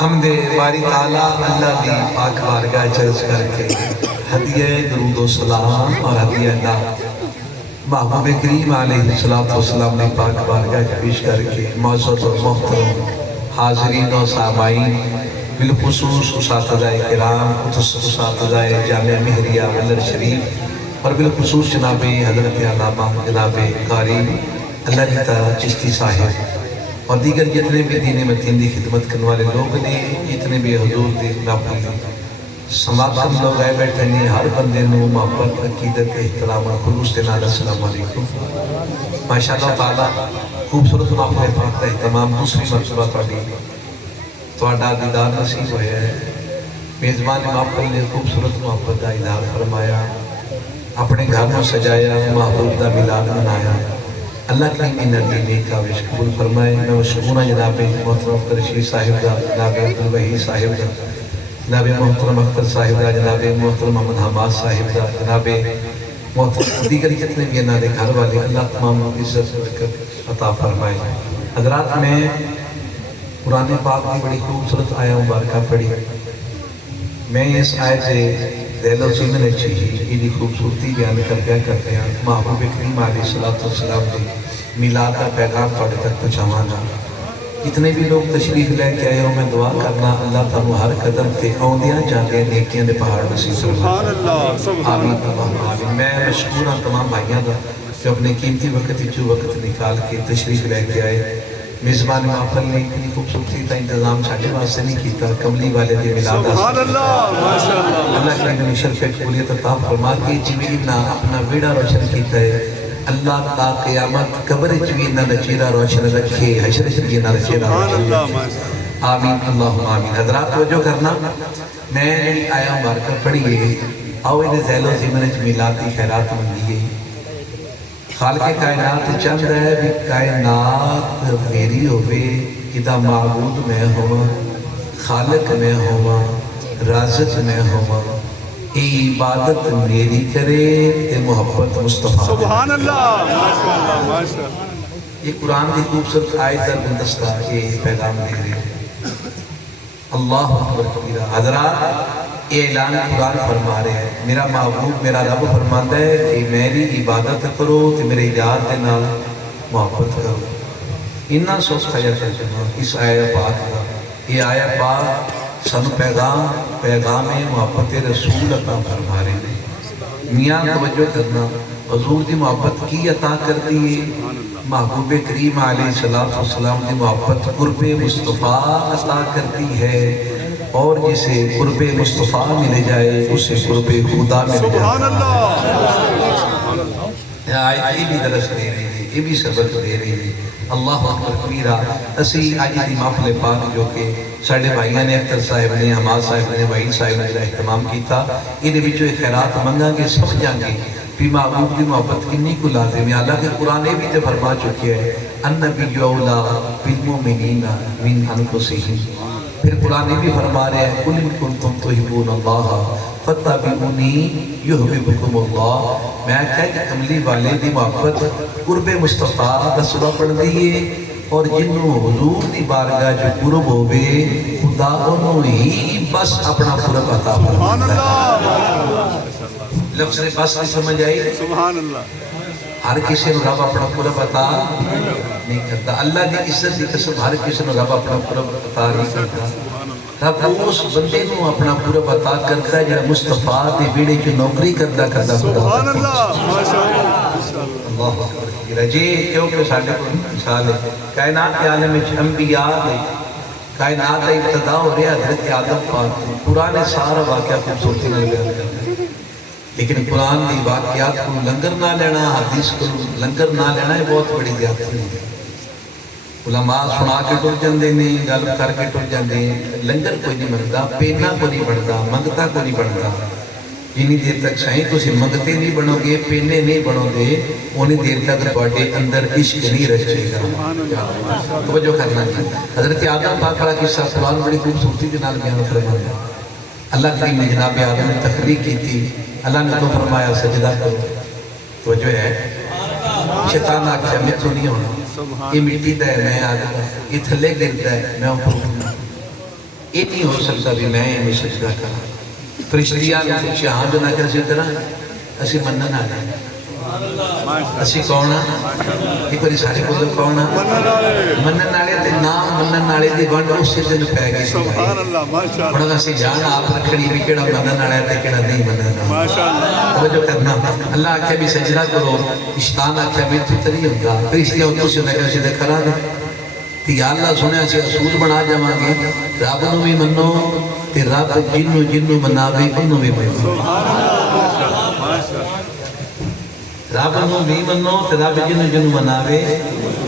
حمد باری تعالیٰ اللہ دی پاک بارگاہ چرچ کر کے ہدیہ درود و سلام اور ہدیہ اللہ محبوب کریم علیہ السلام نے پاک بارگاہ پیش کر کے معزز و محترم حاضرین و سامعین بالخصوص اساتذہ کرام اساتذہ جامعہ مہریہ ولر شریف اور بالخصوص جناب حضرت علامہ جناب قاری اللہ کی تعالیٰ چشتی صاحب اور دیگر جتنے بھی دین متین دی خدمت کرنے والے لوگ نے اتنے بھی حضور دی محبت سماعت ہم لوگ آئے بیٹھے ہیں ہر بندے نو محبت عقیدت احترام اور خلوص دینا السلام علیکم ماشاءاللہ تعالیٰ خوبصورت محفل پاک اہتمام دوسری مرتبہ پڑھی تواڈا دیدار نصیب ہویا ہے میزبان محفل نے خوبصورت محبت کا اظہار فرمایا اپنے گھر میں سجایا محبوب کا میلاد منایا اللہ کی انہی نیک کاوش قبول فرمائے میں مشکورہ جناب محترم اختر رشید صاحب دا جناب عبدالوحید صاحب دا جناب محترم اختر صاحب دا جناب محترم محمد حماد صاحب دا جناب محترم دیگر جتنے بھی انہاں دے گھر والے اللہ تمام عزت برکت عطا فرمائے حضرات میں قرآن پاک کی بڑی خوبصورت آیا مبارکہ پڑھی میں اس آیت سے دل و سیمن اچھی یہ خوبصورتی بیان کرتے ہیں محبوب کریم علیہ السلام دی میلاد کا پیغام توڑے تک پہنچاوانا اتنے بھی لوگ تشریف لے کے آئے ہو میں دعا کرنا اللہ تعالیٰ ہر قدم تے آؤندیاں جاندیاں نیکیاں دے پہاڑ نصیب سبحان اللہ آمین آمین میں مشکور ہوں تمام بھائیاں دا جو اپنے قیمتی وقت جو وقت نکال کے تشریف لے کے آئے میزبان محفل نے اتنی خوبصورتی کا انتظام ساڑھے واسطے نہیں کیتا کملی والے دے ملاد سبحان اللہ ماشاءاللہ اللہ کی انہوں شرف قبولیت عطا فرما کے جوینا اپنا ویڑا روشن کیتا ہے اللہ تا قیامت قبر جوینا نچیرہ روشن رکھے حشر جوینا نچیرہ روشن رکھے آمین اللہم آمین حضرات توجہ کرنا میں آیا مبارکہ پڑھیے آؤ انہیں ذیل و زمنج میلاد کی خیرات مندیے خالق کائنات چند ہے بھی کائنات میری ہوئے ادا معبود میں ہوا خالق میں ہوا رازق میں ہوا ای عبادت میری کرے تے محبت مصطفیٰ سبحان اللہ ماشاءاللہ ماشاءاللہ یہ قرآن کی خوبصورت آیت در بندستہ یہ پیغام دے رہے اللہ اکبر کبیرہ حضرات یہ اعلان قرآن فرما رہے ہیں میرا محبوب میرا رب فرماتا ہے کہ میری عبادت کرو تو میرے یاد کے نال محبت کرو انہاں سوچ خیال کرنا اس آیہ پاک کا یہ آیہ پاک سن پیغام محبت رسول عطا فرما رہے ہیں میاں توجہ کرنا حضور دی محبت کی عطا کرتی ہے محبوب کریم علیہ السلام دی محبت قرب مصطفیٰ عطا کرتی ہے اور جسے قرب مصطفیٰ ملے جائے اسے قرب خدا ملے جائے سبحان اللہ یہ آیت یہ بھی درس دے رہی ہے یہ بھی سبق دے رہی ہے اللہ اکبر کبیرہ اسی آج دی محفل پاک جو کہ ساڑھے بھائیاں نے اختر صاحب نے حماد صاحب نے وحید صاحب نے اہتمام کیتا انہیں بھی جو خیرات منگا گے سمجھاں گے بھی محبوب کی محبت کنی کو لازم ہے اللہ کے قرآن بھی تے فرما چکی ہے النبی اولا بالمؤمنین من انفسہم پھر قرآن بھی فرما رہے ہیں قُلْ إِن كُنْتُمْ تُحِبُّونَ اللَّهَ فَاتَّبِعُونِي يُحْبِبْكُمُ اللَّهُ میں کہا کملی والے دی محبت قرب مصطفیٰ کا سورہ پڑھ دیئے اور جنہوں حضور دی بارگاہ جو قرب ہوئے خدا انہوں ہی بس اپنا قرب عطا سبحان فرماتا اللہ ہے لفظ بس نہیں سمجھ آئی سبحان اللہ ہر کسی کو رب اپنا پورا عطا نہیں کرتا. اللہ کی عزت کی قسم ہر کسی کو رب اپنا پورا عطا نہیں کرتا. رب اس بندے کو اپنا پورا عطا کرتا ہے جڑا مصطفیٰ دے بیڑے چ نوکری کرتا سبحان اللہ ماشاء اللہ اللہ اکبر. جی کیونکہ ساڈے کو مثال ہے کائنات کے عالم وچ انبیاء دے کائنات کا ابتدا ہو رہا حضرت آدم پاک قرآن سارا واقعہ خوبصورتی نال بیان کرتا ہے. لیکن قرآن کی واقعات کو لنگر نہ لینا حدیث کو لنگر نہ لینا یہ بہت بڑی زیادتی ہے. علماء سنا کے ٹر جاندے نے گل کر کے ٹر جاندے لنگر کوئی نہیں بنتا پینا کوئی نہیں بنتا منگتا کوئی نہیں بنتا. جنی دیر تک سائیں تسی منگتے نہیں بنو گے پینے نہیں بنو گے انہی دیر تک تواڈے اندر عشق نہیں رچے گا. توجہ کرنا ہے. حضرت آدم پاک والا قصہ قرآن بڑی خوبصورتی کے نال بیان فرمایا. اللہ کریم نے جناب آدم نے تخلیق کی تھی. اللہ نے تو فرمایا سجدہ کرو. توجہ ہے. شیطان آکھیا میں تو نہیں ہونا یہ مٹی دا ہے میں آدم یہ تھلے گرتا ہے میں اوپر اٹھنا. یہ نہیں ہو سکتا بھی میں یہ سجدہ کرا. فرشتیاں نے پوچھا ہاں جو نہ کر اسی طرح اسی منن آ رہے اسی کون ایک باری سارے بولو کون منن والے تے نام منن والے دی ونڈ اسی دن پی گئی. سبحان اللہ ماشاء اللہ ہن اسی جان آپ رکھنی بھی کیڑا منن والا تے کیڑا نہیں منن والا. ماشاء اللہ توجہ کرنا. اللہ آکھے بھی سجدہ کرو. شیطان آکھے میں تو تری ہوندا فرشتیاں تسی نے کہا سی کھڑا دے تے اللہ سنیا سی اصول بنا جاواں گے رب نو بھی منو تے رب جنو مناوے انہوں بھی منو. رب نو بھی منو تے رب جنو مناوے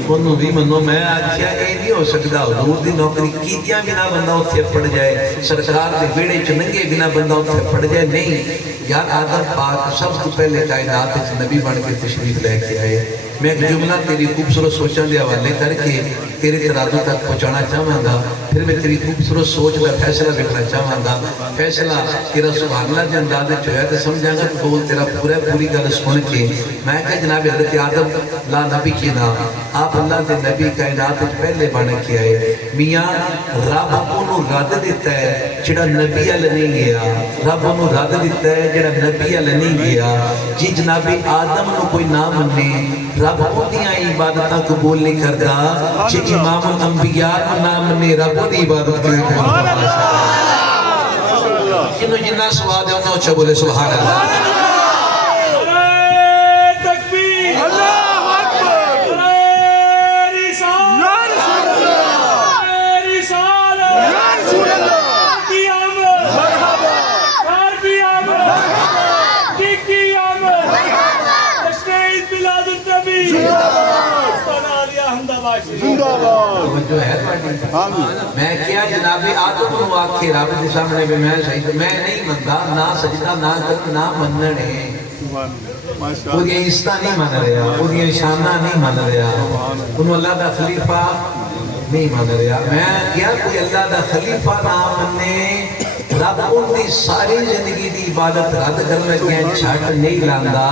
انہوں بھی منو. میں آکھیا اے نہیں ہو سکتا حضور دی نوکری کیتیاں بنا بندہ اتھے پڑ جائے سرکار دے بیڑے چ ننگے بنا بندہ اتھے پڑ جائے. نہیں یار آدم پاک سب تو پہلے کائنات وچ نبی بن کے تشریف لے کے آئے. میں ایک جملہ تیری خوبصورت سوچاں دے حوالے کر کے تیرے ترازو تک پہنچانا چاہوں گا. پھر میں تیری خوبصورت سوچ کا فیصلہ دیکھنا چاہوں گا. فیصلہ تیرا سبحان اللہ دے اندازے چ ہویا تے سمجھاں گا تو تیرا پوری گل سن کے میں کہ جناب حضرت آدم لا نبی کی نام آپ اللہ دے نبی کائنات وچ پہلے بن کے آئے. میاں رب انہوں رد دیتا ہے جڑا نبی ال نہیں گیا. رب انہوں رد دیتا ہے جڑا نبی ال نہیں گیا. جی جناب آدم نو کوئی نہ منے رب اودیاں عبادتاں قبول نہیں کرتا. جی امام الانبیاء کو نہ منے رب دی عبادت کرے. جنوں جنہ سواد ہے انہوں اچھا بولے سبحان اللہ. میں کیا جناب آدم نو آکھے رب دے سامنے بھی میں صحیح میں نہیں منتا نہ سجدہ نہ کر نہ مننے وہ یہ عزتہ نہیں من رہا وہ یہ شانہ نہیں من رہا انہوں اللہ دا خلیفہ نہیں من رہا. میں کیا کوئی اللہ دا خلیفہ نہ مننے رب ان دی ساری زندگی دی عبادت رد کرنے گیا چھٹ نہیں لاندا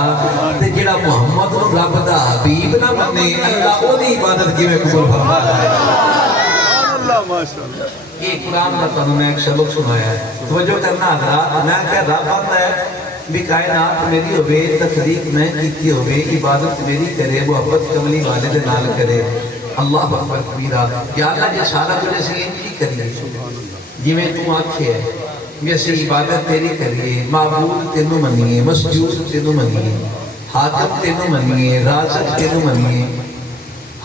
تے جڑا محمد نو رب دا حبیب نہ منے اللہ او دی عبادت کیویں قبول فرماتا ہے. اللہ ماشاء اللہ. یہ قرآن کا تنوں میں ایک سبق سنایا ہے. توجہ کرنا حضرات میں کہ رب آتا ہے بھی کائنات میری ہوئے تخلیق میں کیتی ہوئے عبادت میری کرے محبت کملی والے دے نال کرے. اللہ اکبر کبیرہ. یا اللہ جی سارا کچھ اسی ان کی کریے جی میں تو آنکھے ہے بھی اسی عبادت تیری کریے معبود تینوں منیے مسجود تینوں منیے حاکم تینوں منیے رازق تینوں منیے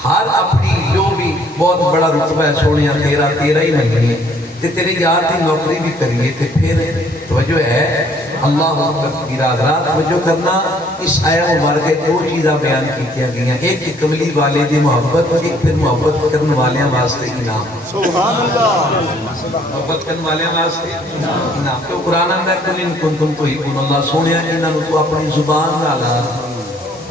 ہر اپنی جو بھی بہت بڑا رتبہ ہے سونیا تیرا ہی منیے تے تیرے یار کی نوکری بھی کریے تے پھر توجہ ہے اللہ کبیرہ. حضرات توجہ کرنا اس آیہ مبارکہ دو چیزاں بیان کیتیاں گئیاں. ایک کملی والے دی محبت ایک پھر محبت کرنے والیاں واسطے انعام. سبحان اللہ. محبت کرنے والیاں واسطے انعام. تو قرآن میں قل ان کنتم تحبون اللہ سونیا انہاں نوں تو اپنی زبان نال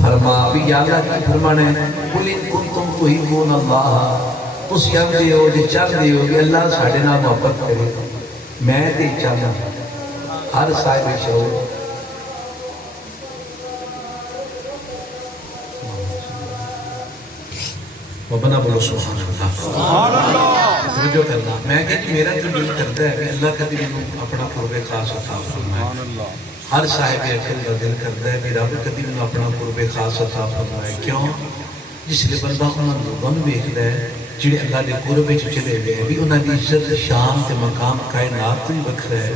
فرما بھی یا اللہ کی فرمانے قل ان کنتم تحبون اللہ اس یاد دیو جی چاہ دیو کہ اللہ ساڑھے نہ محبت کرے. میں تے چاہنا ہر صاحب شعور وبنا بولو سبحان اللہ. سبحان اللہ. توجہ کرنا میں کہ میرا جو دل کرتا ہے کہ اللہ کا دل اپنا قرب خاص عطا فرمائے. سبحان اللہ. ہر صاحب عقل کا دل کرتا ہے کہ رب کدی میں اپنا قرب خاص عطا فرمائے. کیوں؟ جس لئے بندہ انہوں لوگوں نے دیکھتا ہے جڑے اللہ کے قرب میں چلے گئے بھی انہوں کی عزت شان تے مقام کائنات تو ہی وکھرا ہے.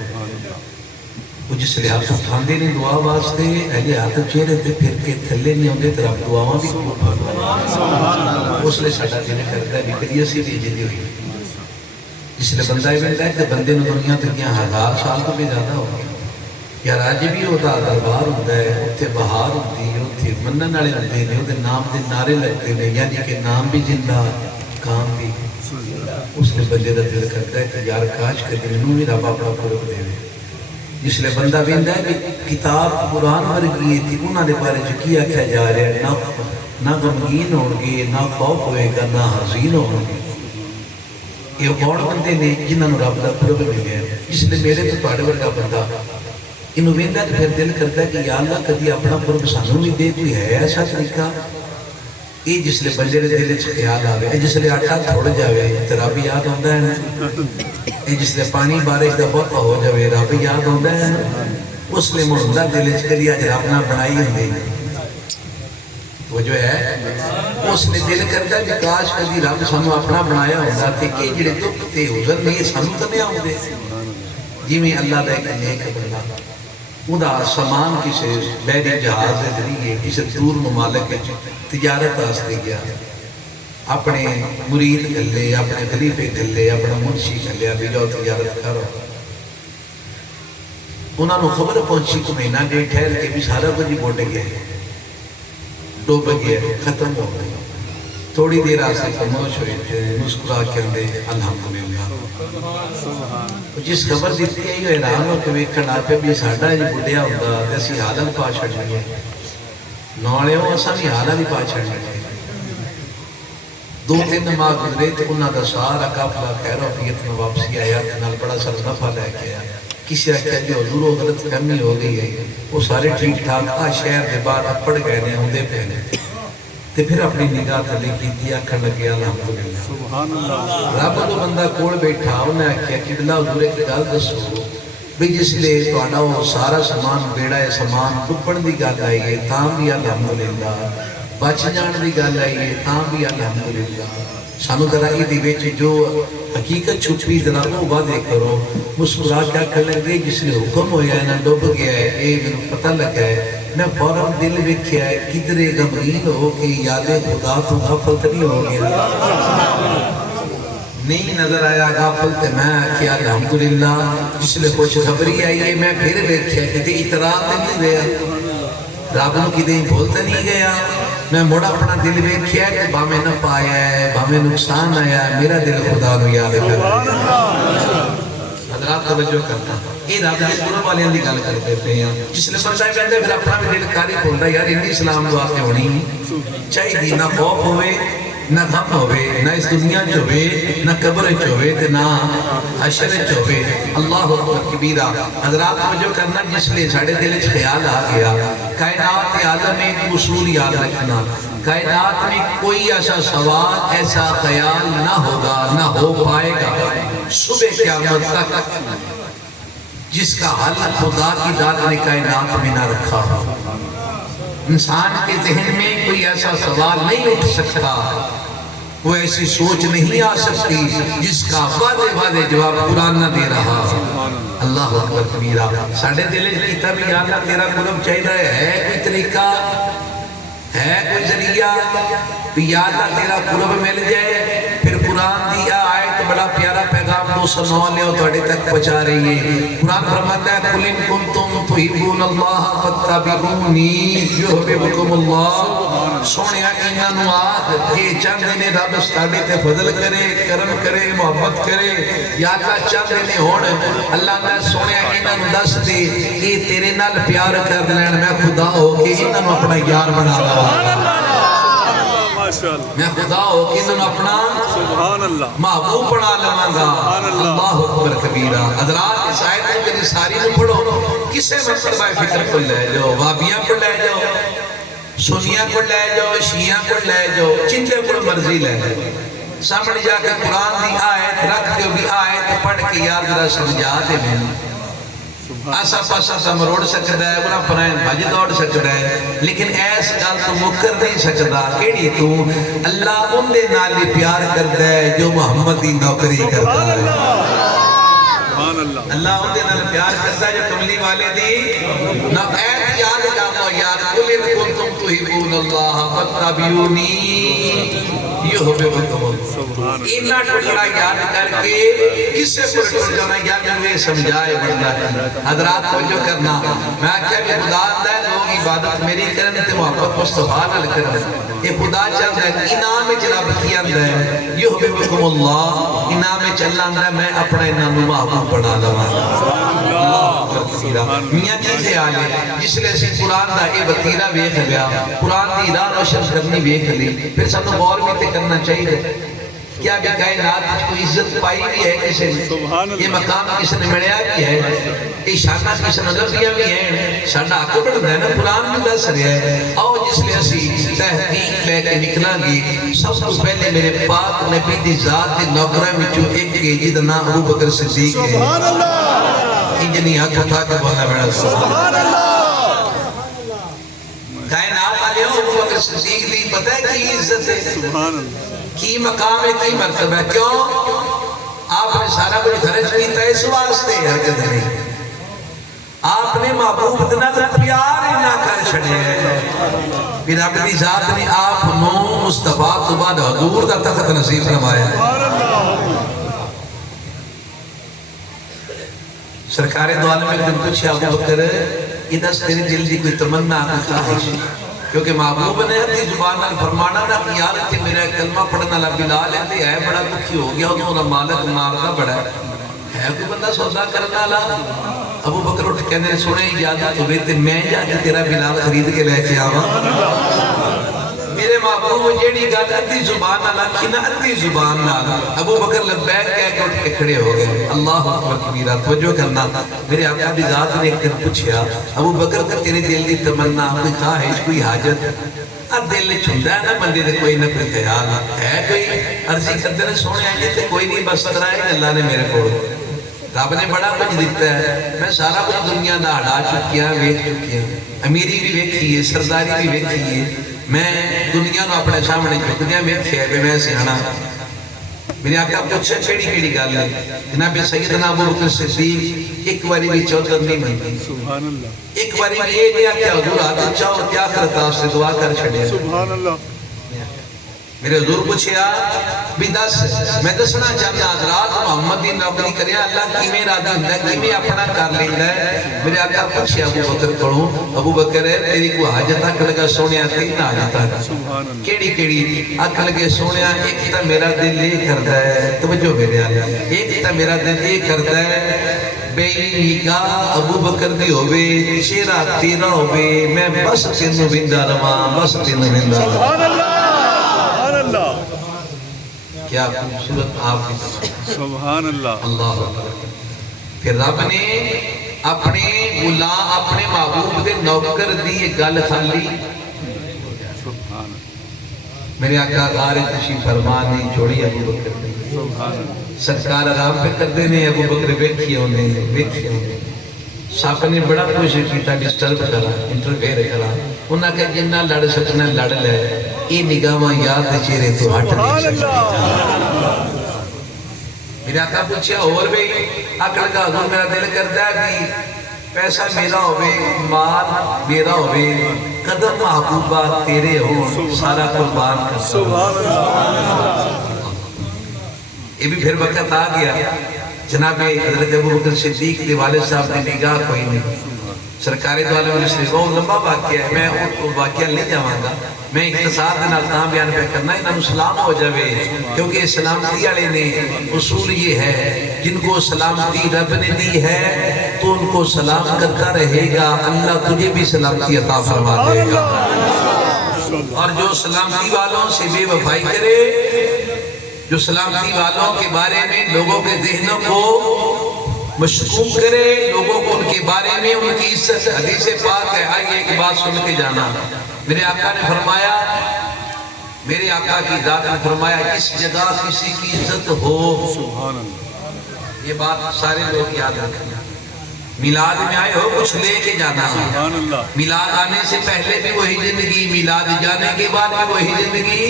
وہ جس لئے ہاتھ اٹھاندے نے دعا واسطے اہل ہاتھ چہرے تے پھر کے تھلے نہیں ہوندے تے رب دعاواں بھی قبول فرمائے. اس لئے ساڈا دل کرتا ہے بھی کدی اسی بھی جدی ہوئی. جس لئے بندہ یہ بنتا ہے کہ بندے نے دنیا تک 1000 سال تو بھی زیادہ ہو گیا. یار اج بھی ہوتا دربار ہوتا ہے اتنے بہار ہوتی ہے اتنے منن والے ہوتے ہیں وہ نام کے نعرے لگتے ہیں یعنی کہ نام بھی زندہ کام بھی. اس نے بندے کا دل کرتا ہے کہ یار کاش کے دل بھی رب اپنا قرب دے. جس لئے بندہ بہتا ہے کہ کتاب قرآن ورگی تھی انہوں نے بارے جو کیا کیا جا رہا ہے نہ غمگین ہو گے نہ خوف ہوئے گا نہ حزین ہو گے. یہ کون بندے نے جنہوں نے رب کا قرب ملے. جس لئے میرے تو تھوڑے ورگا بندہ انہوں ویندا کہ پھر دل کرتا ہے کہ یا اللہ کدی اپنا قرب سانوں بھی دے. کوئی ہے ایسا طریقہ یہ جس لئے بندے دے دل چ خیال آوے. جس لئے آٹا تھوڑ جاوے تو رب یاد آتا ہے نا. یہ جس لئے پانی بارش کا بہت ہو جاوے رب یاد آتا ہے نا. اس لئے مردہ دل چ کدی اج رب نہ بنائی ہوندی وہ جو ہے اس نے دل کرتا ہے کہ کاش کدی رب سانوں اپنا بنایا ہوتا تے کہ جڑے دکھ تے حزن نہیں سانوں تے نہیں آؤندے. جویں اللہ دا ایک نیک بندہ ادا سامان کسی بحری جہاز کے ذریعے کسی دور ممالک تجارت واسطے گیا. اپنے مرید گلے اپنے خلیفے گلے اپنا منشی گلیا بھی جاؤ تجارت کرو. انہوں نے خبر پہنچی کہ مہینہ ڈیڑھ ٹھہر کے بھی سارا کچھ بوٹ گیا ڈوب گیا ختم ہو گیا. تھوڑی دیر آسے خاموش ہوئے مسکرا کے اندے الحمدللہ. جس خبر دیتی ہے یہ حیران ہو کے ویکھن آ پہ بھی ساڈا جی بڈھیا ہوندا تے اسی حالت پا چھڈنی نالےوں اساں بھی حالت ہی پا چھڈنی. 2-3 ماہ گزرے تے انہاں دا سارا قافلہ خیر وفیت میں واپسی آیا تے نال بڑا سر نفع لے کے آیا. کسی آخیا جی حضور وہ غلط فہمی ہو گئی ہے وہ سارے ٹھیک ٹھاک آ شہر کے بعد اپڑ گئے نے آندے پے نے. تے پھر اپنی نگاہ تھلے کیتی آکھن لگے الحمدللہ. سبحان اللہ. رب کو بندہ کول بیٹھا انہیں آخیا کہ بلا حضور ایک گل دسو بھی جس لئے تہاڈا وہ سارا سامان بیڑا ہے سامان ڈبن دی گل آئی ہے تاں بھی الحمدللہ بچ جان دی گل آئی ہے تاں بھی الحمدللہ. سانو ذرا یہ وچ جو حقیقت چھپی ذرا وہ وعدے کرو. مسکرا کے آکھن لگے جس لئے حکم ہویا ہے نا ڈب گیا ہے یہ مینوں پتہ لگا ہے. میں فوراً دل ویکھیا ہے کدھرے غمگین ہو کے یاد خدا تو غافل تو نہیں ہو گیا نہیں نظر آیا غافل تے میں کیا الحمدللہ. جس لئے خوش خبری آئی ہے میں پھر ویکھیا کدھے اعتراض نہیں گیا رب نو کدھے بھولتا نہیں گیا. میں مڑا اپنا دل ویکھیا کہ باویں نہ پایا ہے باویں نقصان آیا ہے میرا دل خدا نو یاد کر رہا. حضرات توجہ کرنا یہ رب کے قرب والیاں دی گل کرتے پے ہیں. جس نے بندہ کہتے پھر اپنا بھی دل کاری کھولدا یار انی اسلام واسطے ہونی چاہیے نہ خوف ہوئے نہ غم ہوئے نہ اس دنیا چ ہوئے نہ قبر چ ہوئے تے نہ حشر چ ہوئے. اللہ اکبر کبیرہ. حضرات توجہ کرنا جس لئے ساڈے دل وچ خیال آ گیا کائنات کے عالم میں ایک اصول یاد رکھنا کائنات میں کوئی ایسا سوال ایسا خیال نہ ہوگا نہ ہو پائے گا صبح قیامت تک جس کا حل خدا کی ذات نے کائنات میں نہ رکھا ہو. انسان کے ذہن میں کوئی ایسا سوال نہیں اٹھ سکتا وہ ایسی سوچ نہیں آ سکتی جس کا واضح جواب قرآن نہ دے رہا. اللہ اکبر کبیرہ. ساڑھے دل کیتا بھی یا اللہ تیرا قرب چاہیے ہے کوئی طریقہ ہے کوئی ذریعہ بھی یا اللہ تیرا قرب مل جائے. پھر قرآن دیا آیت بڑا پیارا پیغام 209 لے توڑے تک پہنچا رہی ہے. قرآن فرماتا ہے قُلْ إِن كُنْتُمْ تُحِبُّونَ اللَّهَ فَاتَّبِعُونِي يُحْبِبْكُمُ اللَّهُ. سونیا انہاں آخ یہ چاہتے نے رب ساڈے تے فضل کرے کرم کرے محبت کرے یا اللہ چاہتے نے ہون اللہ نے سونیا انہاں دس دے یہ تیرے نال پیار کر لین میں خدا ہو کے انہاں اپنا یار بنا لوں میں خدا ہو کے انہوں اپنا محبوب بنا لوں گا. اللہ اکبر کبیرہ. حضرات اس آیت کو کبھی ساری نو پڑھو کسے مرتبہ فکر کو لے جاؤ وابیاں کو لے جاؤ سنیاں کو لے جاؤ شیعہ کو لے جاؤ جتنے کو مرضی لے جاؤ سامنے جا کے قرآن دی آیت رکھ دو بھی آیت پڑھ کے یاد ذرا سمجھا دے میں آسا پاسا تا مروڑ سکتا ہے انہاں پرائن بھج دوڑ سکتا ہے لیکن ایس گل تو مکر نہیں سکتا کیڑی تو اللہ ان دے نالی پیار کرتا ہے جو محمد دی نوکری کرتا ہے اللہ ان دے نال پیار کرتا ہے جو کملی والے دی نہ ایت یاد کرو یار قل ان کنتم تحبون اللہ فاتبعونی یحببکم اللہ اینا ٹکڑا یاد کر کے کسے کو ٹکڑ جانا یاد میں سمجھائے بڑھنا ہے حضرات کو جو کرنا میں کیا کہ خدا آتا ہے لوگ عبادت میری کرنے تے محبت مصطفیٰ نال کرنے یہ خدا چل رہا ہے انعام جراب کی اندر ہے یحببکم اللہ انعام چل رہا ہے میں اپنا انعام محبوب پڑھا لوانا میاں کی خیال ہے جس لئے سی قرآن دا اے وطیرہ ویخ گیا قرآن دی راہ روشن کرنی ویخ لی پھر سب غور بھی تے کرنا چاہیے کیا بھی کائنات کو عزت پائی بھی ہے کسی نے یہ مقام کسی نے مڑیا بھی ہے یہ شانہ کسی نے لفظیاں بھی ہیں شانہ آکو بڑھتا ہے نا قرآن میں دس رہے ہیں آؤ جس لئے اسی تحقیق لے کے نکلا گی سب کو پہلے میرے پاک نبی دی ذات دی نوکرہ میں جو ایک کے جید نام ابو بکر صدیق ہے سبحان اللہ انجنی ہاتھ اٹھا کے بولنا بیڑا سبحان اللہ کائنات آلے ہو ابو بکر صدیق دی پتہ ہے کی عزت ہے سبحان اللہ کی مقام ہے کی مرتبہ ہے کیوں آپ نے سارا کچھ خرچ کیتا ہے اس واسطے حرکت نہیں آپ نے محبوب اتنا پیار ہی نہ کر چھڑے ہیں پھر اپنی ذات نے آپ نو مصطفیٰ تو بعد حضور دا تخت نصیب فرمایا سرکار دو عالم ایک دن پوچھے ابو بکر یہ دس تیری دل دی کوئی تمنا آنا خواہش کیونکہ محبوب نے اپنی زبان نال فرمانا نہ کہ یار کہ میرا کلمہ پڑھنا لگا بلال ہے بڑا دکھی ہو گیا انہوں نے مالک مارنا بڑا ہے کوئی بندہ سودا کرنا لا ابو بکر اٹھ کہنے سنے اجازت ہوئے تے میں جا کے تیرا بلال خرید کے لے کے آواں میرے محبوب جیڑی گل ادھی زبان نال آکھی نہ ادھی زبان نال ابو بکر لبیک کہہ کے اٹھ کے کھڑے ہو گئے اللہ اکبر کبیرہ توجہ کرنا میرے آقا دی ذات نے ایک دن پوچھا ابو بکر کا تیرے دل دی تمنا کوئی خواہش کوئی حاجت اب دل نے چھندا ہے نا بندے دے کوئی نہ کوئی خیال ہے کوئی عرضی کرتے نے سونے آئے تے کوئی نہیں بس ترائے اللہ نے میرے کو رب نے بڑا کچھ دیتا ہے میں سارا کچھ دنیا دا ہڑا چکی ہوں ویکھ چکی ہوں امیری بھی ویکھی ہے سرداری بھی ویکھی ہے میں دنیا کو اپنے سامنے چک دیا ویکھیا ہے میں سیاںا میرے آقا پوچھا کیڑی کیڑی گل ہے جناب سیدنا ابو بکر صدیق ایک باری بھی چودر نہیں منگی سبحان اللہ ایک باری بھی یہ نہیں آکیا حضور آدھا چاہو کیا کرتا اس سے دعا کر چھڑے سبحان اللہ میرے حضور پوچھیا بھی دس میں دسنا چاہتا حضرات محمد دی نوکری کریں اللہ کی میں ارادہ ہوندا ہے کی میں اپنا کر لیندا ہے میرے آقا پوچھیا ابو بکر کولوں ابو بکر ہے تیری کو حاجت اکھ لگا سونیا تین حاجت کیڑی کیڑی اکھ لگے سونیا ایک تا میرا دل یہ کردا ہے توجہ میرے آقا ایک تا میرا دل یہ کردا ہے بیلی کا ابو بکر دی ہوئے چہرہ تیرا ہوئے میں بس تینوں بندہ رواں بس تینوں بندہ سبحان اللہ کیا خوبصورت آپ کی سبحان اللہ اللہ پھر رب نے اپنے غلام اپنے محبوب دے نوکر دی ایک گل کھالی میرے آقا غار تشریف فرما نہیں چھوڑی ابو بکر سرکار آرام پہ کر دینے ابو بکر بیٹھے ہونے ساپ نے بڑا کوشش کیتا ڈسٹرب کرا انٹروفیئر کرا انہاں کہ جنہ لڑ سکنا لڑ لے یہ نگاہاں یاد چہرے تو ہٹ نہیں سکتا میرے آقا پوچھا اور بھی اکڑ کا حضور میرا دل کرتا ہے کہ پیسہ میرا ہوئے مال میرا ہوئے قدم محبوبہ تیرے ہوں سارا قربان کرتا یہ بھی پھر وقت آ گیا جناب حضرت ابو بکر صدیق کے والد صاحب نے نگاہ کوئی نہیں سرکار دو عالم علیہ بہت لمبا واقعہ ہے میں وہ واقعہ لے جاواں گا میں اختصار کے نال تاں بیان پہ کرنا انہوں سلام ہو جاوے کیونکہ سلامتی والے نے اصول یہ ہے جن کو سلامتی رب نے دی ہے تو ان کو سلام کرتا رہے گا اللہ تجھے بھی سلامتی عطا فرما دے گا اور جو سلامتی والوں سے بے وفائی کرے جو سلامتی والوں کے بارے میں لوگوں کے ذہنوں کو مشکوک کرے لوگوں کو ان کے بارے میں ان کی عزت حدیث پاک ہے آئیے ایک بات سن کے جانا میرے آقا نے فرمایا میرے آقا کی ذات نے فرمایا اس جگہ کسی کی عزت ہو یہ بات سارے لوگ یاد رکھنا میلاد میں آئے ہو کچھ لے کے جانا ہے. سبحان اللہ. میلاد آنے سے پہلے بھی وہی زندگی, میلاد جانے کے بعد بھی وہی زندگی.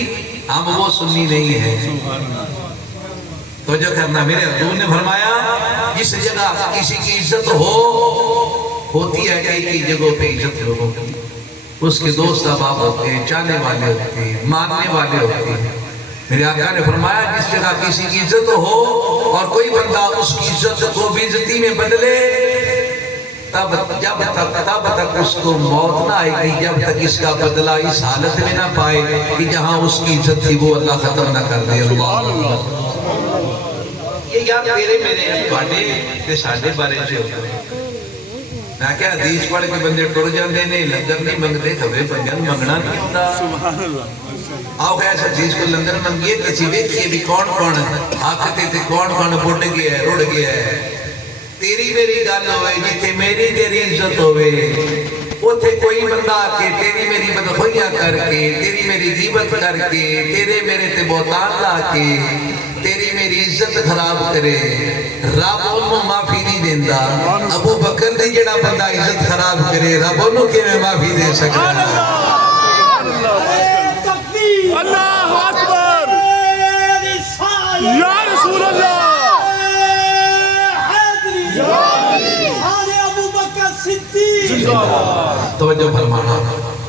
ہم وہ سنی نہیں ہے. سبحان اللہ. توجہ کرنا, میرے حضور نے فرمایا جس جگہ کسی کی عزت ہوتی ہے, کئی جگہوں پہ عزت لوگوں کی, اس کے دوست احباب ہوتے ہیں, چاہنے والے ہوتے ہیں, ماننے والے ہوتے ہیں. میرے آقا نے فرمایا جس جگہ کسی کی عزت ہو اور کوئی بندہ اس کی عزت کو بے عزتی میں بدلے, تب تک اس کو موت نہ آئے گی جب تک اس کا بدلہ اس حالت میں نہ پائے کہ جہاں اس کی عزت تھی وہ اللہ ختم نہ کر دے. اللہ یہ یاد تیرے میرے بڑے تے ساڈے بارے سے ہوتا ہے. میں کیا حدیث پڑھ کے بندے ٹر جاندے نے, لنگر نہیں منگتے, کبھی بندے منگنا نہیں ہوتا. سبحان اللہ. آؤ گیا اس حدیث کو لنگر منگیے, کسی دیکھیے بھی کون آکھتے تھے کون بڑھ گیا ہے, رڑ گیا ہے. تیری میری گل ہوئے جیتے میری تیری عزت ہوئے, اوتھے کوئی بندہ آکے تیری میری بدخویاں کر کے, تیری میری غیبت کر کے, تیرے میرے تے بہتان لا کے تیری میری عزت خراب کرے, رب انہوں معافی نہیں دیندہ. ابو بکر دی جڑا بندہ عزت خراب کرے, رب انہوں کے میں معافی دے سکتا. اللہ اکبر. یا رسول اللہ. توجہ فرمانا,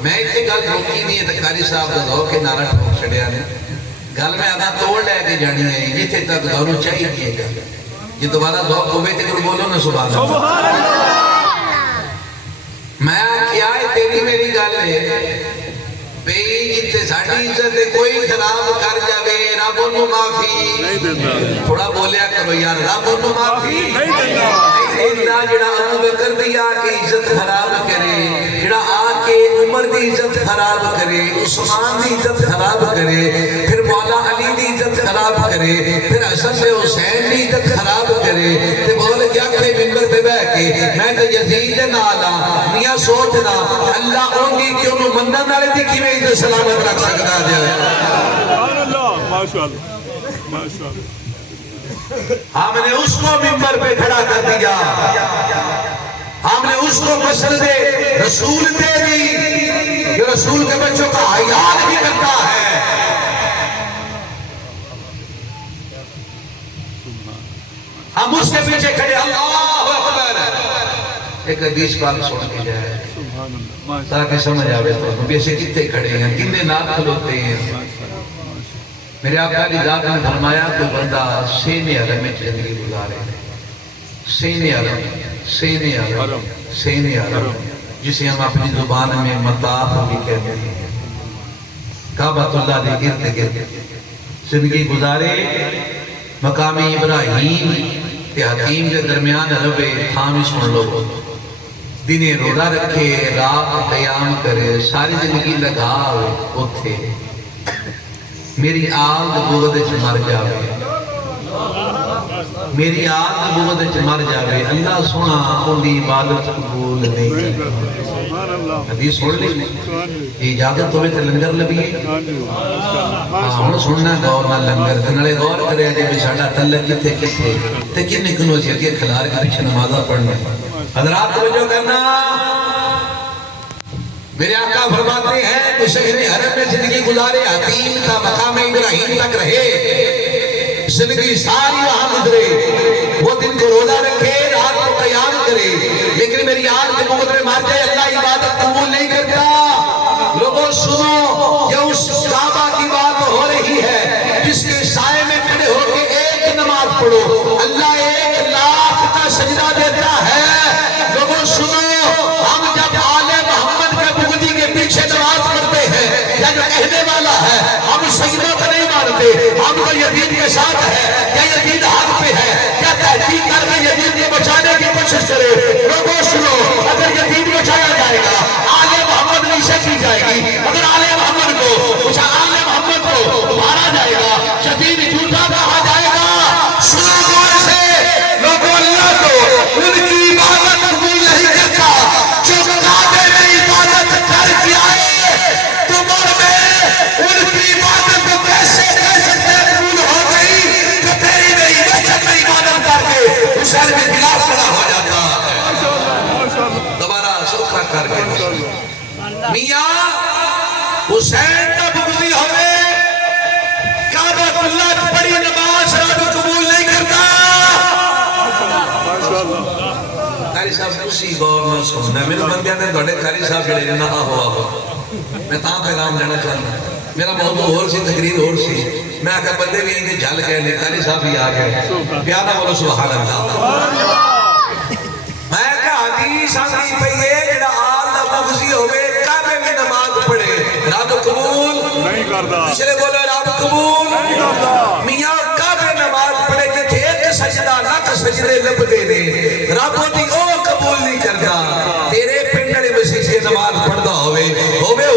میں اتنے گل روکی نہیں ہے, تکاری صاحب دا دو کے نعرہ ٹھوک چھڑیا نے, گل میں آدھا توڑ لے کے جانی ہے, یہ تھے تک دونوں چاہیے کیے گا. یہ دوبارہ دو کوبے تک بولو نا سبحان اللہ. میں کیا ہے تیری میری گل ہے بھئی, جتے ساڑھی عزت کوئی خراب کر جاوے رب انہوں معافی نہیں دیتا. تھوڑا بولیا کرو یار, رب انہوں معافی نہیں دیتا. اللہ جڑا ابو بکر دی آکے عزت خراب کرے, جڑا آکے عمر دی عزت خراب کرے, عثمان دی عزت خراب کرے, پھر مولا علی دی عزت خراب کرے, پھر حسن سے حسین دی عزت خراب کرے, تے بول کیا کرے ممبر تے بیٹھ کے میں تے یزید نالا میاں سوچنا اللہ اون دی کہ انہوں منن والے دی کیویں عزت سلامت رکھ سکدا جائے. سبحان اللہ. ماشاءاللہ. ماشاءاللہ. ہم نے اس کو ممبر پہ کھڑا کر دیا, ہم نے اس کو مسجد رسول دے دی, جو رسول کے بچوں کا حیا بھی کرتا ہے. ہم اس کے پیچھے کھڑے, اللہ اکبر. ایک حدیث پاک سن کے جائے سبحان اللہ. تاکہ سمجھ آوے تو ہم ایسے کتے کھڑے ہیں, کنے نام کھلوتے ہیں. میرے آقا علی ذات نے فرمایا کوئی بندہ سین حرم میں زندگی گزارے, سین حرم جسے ہم اپنی زبان میں مطاف بھی کہتے ہیں, کعبۃ اللہ دے ارد گرد زندگی گزارے, مقام ابراہیم کے حتیم کے درمیان ربے خامی سن لو, دنیں روزہ رکھے, رات قیام کرے, ساری زندگی لگا ہوتے, میری آل بغض وچ مر جاوے, میری آل بغض وچ مر جاوے, اللہ سونا ان دی عبادت قبول نہیں. حدیث سن لی, اجازت ہوئے تے لنگر لبیے. ہن سننا غور نال لنگر نالے غور کرے جے بھی ساڈا تعلق کتے کتے تے کنے کنو سی اگے کھلار کے پیچھے نمازاں پڑھنا. حضرات توجہ کرنا, میرے آقا فرماتے ہیں کہ شہر حرم میں زندگی گزارے, حتیم کا مقام ابراہیم تک رہے, زندگی ساری وہاں گزرے, وہ دن کو روزہ رکھے, رات کو قیام کرے, لیکن میری آل کے بغض میں مر جائے, اللہ عبادت قبول نہیں کرتا. لوگوں سنو, یہ اس کعبہ کی بات ہو رہی ہے جس کے سائے میں کھڑے ہو کے ایک نماز پڑھو, اللہ 1,00,000 کا سجدہ دیتا ہے. لوگوں سنو, ہم جب آل محمد کے بغضی کے پیچھے نماز پڑھتے ہیں, یا جو کہنے والا ہے ہم سجدوں کو نہیں مانتے, ہم تو یزید کے ساتھ ہے, یا یزید حق پہ ہے, یا تحقیق کر کے یزید کو بچانے کی کوشش کرے. لوگوں سنو, اگر یزید بچایا جائے گا آل محمد نیچے کی جائے گی, اگر آل محمد کو مارا جائے گا, یزید جھوٹا کہا جائے گا. سنو غور سے لوگوں, اللہ کو ان کی عبادت قبول نہیں کرتا جو کعبے میں عبادت کر کے آئے. تم اور میں ان کی عبادت کو کیسے کہہ سکتے قبول ہو گئی جو تیری میری بچت میں عبادت کر کے حسین کے خلاف کھڑا ہو جاتا ہے. قاری صاحب اسی غور میں سننا میرے بندیاں نے دوڑے قاری صاحب جڑے نہ آہو میں تاں پیغام دینا چاہتا میرا موضوع اور سی تقریر اور سی میں آکھا بندے بھی انہیں جھل گئے نے قاری صاحب بھی آ گئے پیانا بولو سبحان اللہ میں کہا حدیث آنی پہیے جڑا آل دا مغزی ہوئے کعبے میں نماز پڑھے رب قبول نہیں کردا پچھلے بولو رب قبول نہیں کردا میاں کعبے نماز پڑھے جتے ایک سجدہ لکھ سجدے لب دے نے رب ہوتی او قبول نہیں کردا تیرے پنڈڑے مسیح سے نماز پڑھدا ہوئے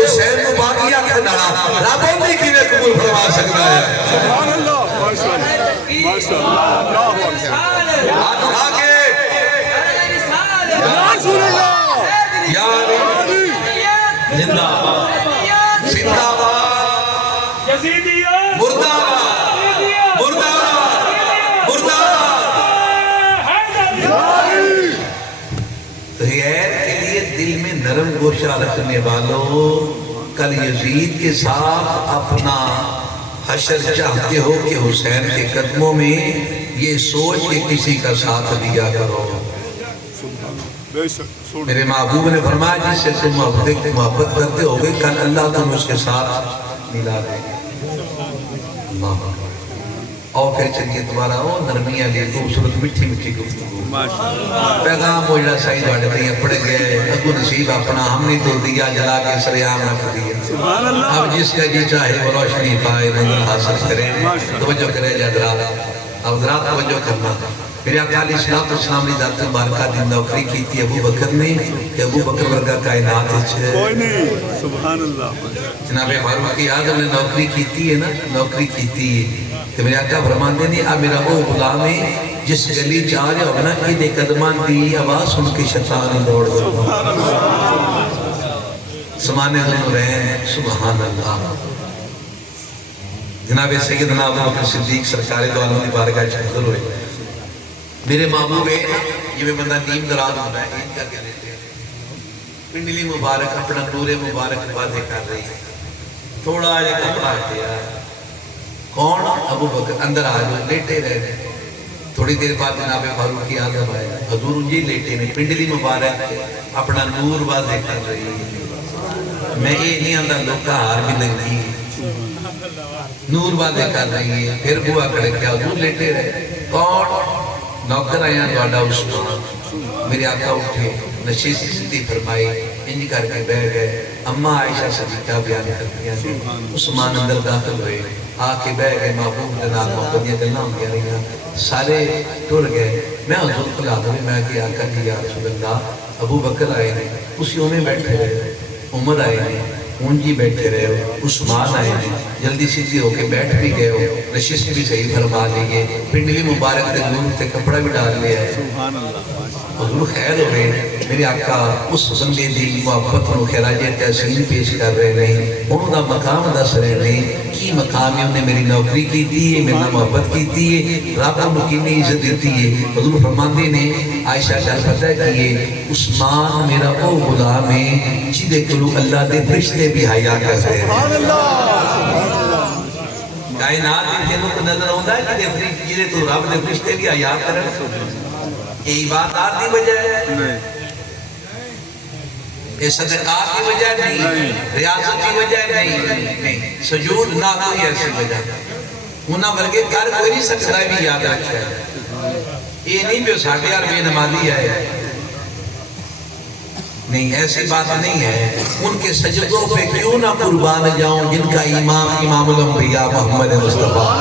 حسین کو باقیہ کرنا رب ہوتی کی میں قبول فرما سکتا ہے سبحان اللہ ماشاءاللہ اللہ اکبر ہاتھ اٹھا کے رسول اللہ یا علی زندہ آباد زندہ آباد یزیدیت مردہ آباد مردہ آباد مردہ آباد غیر کے لیے دل میں نرم گوشہ رکھنے والوں کل یزید کے ساتھ اپنا حشر چاہتے ہو کہ حسین کے قدموں میں یہ سوچ کہ کسی کا ساتھ دیا کرو بے شک سن میرے محبوب نے فرمایا جس سے تم محبت کرتے ہوگے کل اللہ تم اس کے ساتھ ملا دے اللہ اور پھر چلیے دوبارہ وہ نرمیاں لے خوبصورت مٹھی مٹھی گفتگو پیغام وہ جڑا سعید واڑے دیا پڑھ گئے ابو نصیب اپنا ہم نے تو دیا جلا کے سریام رکھ دیا اب جس کا جی چاہے وہ روشنی پائے منزل حاصل کرے توجہ کرے جادرات اب ذرا توجہ کرنا میرے آقا علیہ السلام نے ذات مبارکہ دن نوکری کی تھی ابو بکر نے کہ ابو بکر ورگا کائنات ہے کوئی نہیں سبحان اللہ جناب فاروق اعظم نے نوکری کی تھی ہے نا نوکری کی تھی کہ میرے آقا فرماندے نے اب میرا وہ غلام ہے جس گلی جا رہے ہو نا کہ دے قدمان دی آواز سن کے شیطان دوڑ گیا سمانے دونوں رہے سبحان اللہ جناب سیدنا ابو بکر صدیق سرکار دو عالم کی بارگاہ حاضر ہوئے میرے محبوب ہے یہ میں بندہ نیم دراز ہونا ہے این کر کے لیتے ہیں پنڈلی مبارک اپنا نور مبارک واضح کر رہی ہے تھوڑا یہ کپڑا ہٹیا کون ابو بکر اندر آ جو لیٹے رہے تھوڑی دیر بعد جناب فاروق اعظم آئے حضور جی لیٹے نے پنڈلی مبارک اپنا نور واضح کر رہی ہے میں یہ نہیں آندہ لوکا ہار بھی لگی نور واضح کر رہی ہے پھر بوا کڑے کیا حضور لیٹے رہے کون نوکر آیا دوڑا عثمان میرے آقا اٹھے نشیز سدی فرمائی انج کر کے بیٹھ گئے اماں عائشہ صدیقہ بیان کرتی ہیں عثمان اندر داخل ہوئے آ کے بیٹھ گئے محبوب جناب محبت یہ گلنا ہوں گیا رہی سارے ٹر گئے میں حضور کو لا دوں میں کہ آقا جی یا رسول اللہ ابو بکر آئے ہیں اسی انہیں بیٹھے رہے عمر آئے ہیں اونجی بیٹھے رہے ہو عثمان آئے ہیں جلدی سیدھی ہو کے بیٹھ بھی گئے ہو نشست بھی صحیح فرما لیے پنڈلی مبارک دے نور تے کپڑا بھی ڈال لیا ہے سبحان اللہ حضور خیر ہو رہے میرے آقا اس بندے دی محبت کو خراج تحسین پیش کر رہے ہیں انہوں دا مقام دس رہے ہیں کی مقام ہے انہیں میری نوکری کی تھی ہے میرا محبت کی تھی ہے رب مکینی عزت دیتی ہے حضور فرماندے نے عائشہ شاہ پتہ ہے کہ یہ عثمان میرا او غلام ہے جیدے کلو اللہ دے فرشتے بھی حیاء کرتے ہیں کائنات جنہوں کو نظر ہوتا ہے کہ جیدے تو رب دے فرشتے بھی حیاء کرتے یہ عبادات کی وجہ ہے یہ صدقات کی وجہ نہیں ریاضت کی وجہ نہیں سجود نہ کوئی ایسی وجہ انہاں ورگے کر کوئی نہیں سکتا ہے بھی یاد رکھا ہے یہ نہیں بھی ساٹھے بے نمازی ہے نہیں ایسی بات نہیں ہے ان کے سجدوں پہ کیوں نہ قربان جاؤں جن کا امام الانبیاء محمد مصطفیٰ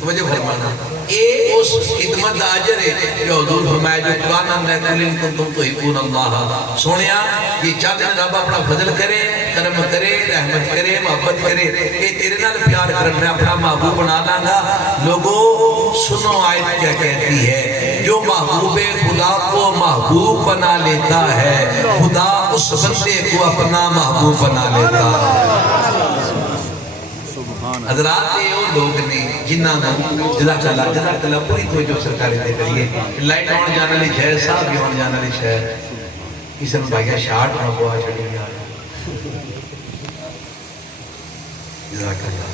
توجہ فرمانا اے اس خدمت آجر ہے کہ حضور فرمائے جو قرآن اندر کلن کنتم تحبون اللہ سونیا یہ چاہتے ہیں رب اپنا فضل کرے کرم کرے رحمت کرے محبت کرے اے تیرے نال پیار کرن میں اپنا محبوب بنا لاں لوگوں سنو آیت کیا کہتی ہے جو محبوب خدا کو محبوب بنا لیتا ہے خدا اس بندے کو اپنا محبوب بنا لیتا ہے حضرات یہ وہ لوگ نے جنہاں جزاک اللہ پوری توجہ سرکاری دے کریے لائٹ آن جانا لی شہر صاحب بھی آن جانا لی شہر کسی نے بھائیہ شارٹ میں بوا چھڑی گیا جزاک اللہ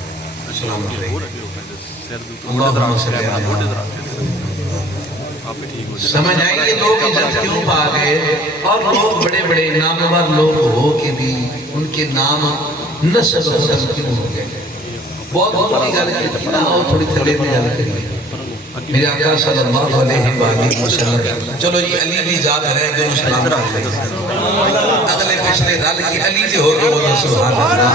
السلام علیکم اللہم صلی اللہ علیہ وسلم آپ ٹھیک ہو سمجھ آئی کہ لوگ عزت کیوں پا گئے اور لوگ بڑے بڑے نامور لوگ ہو کے بھی ان کے نام نسب ختم کیوں ہو گئے. بہت بڑی گل کی نا اور تھوڑی تھوڑی بھی گل کریے. میرے آقا صلی اللہ علیہ وآلہ وسلم. چلو جی علی بھی ذات رہ گئے سلام کر لیں. اگلے پچھلے رل کی علی سے ہو گئے وہ سبحان اللہ.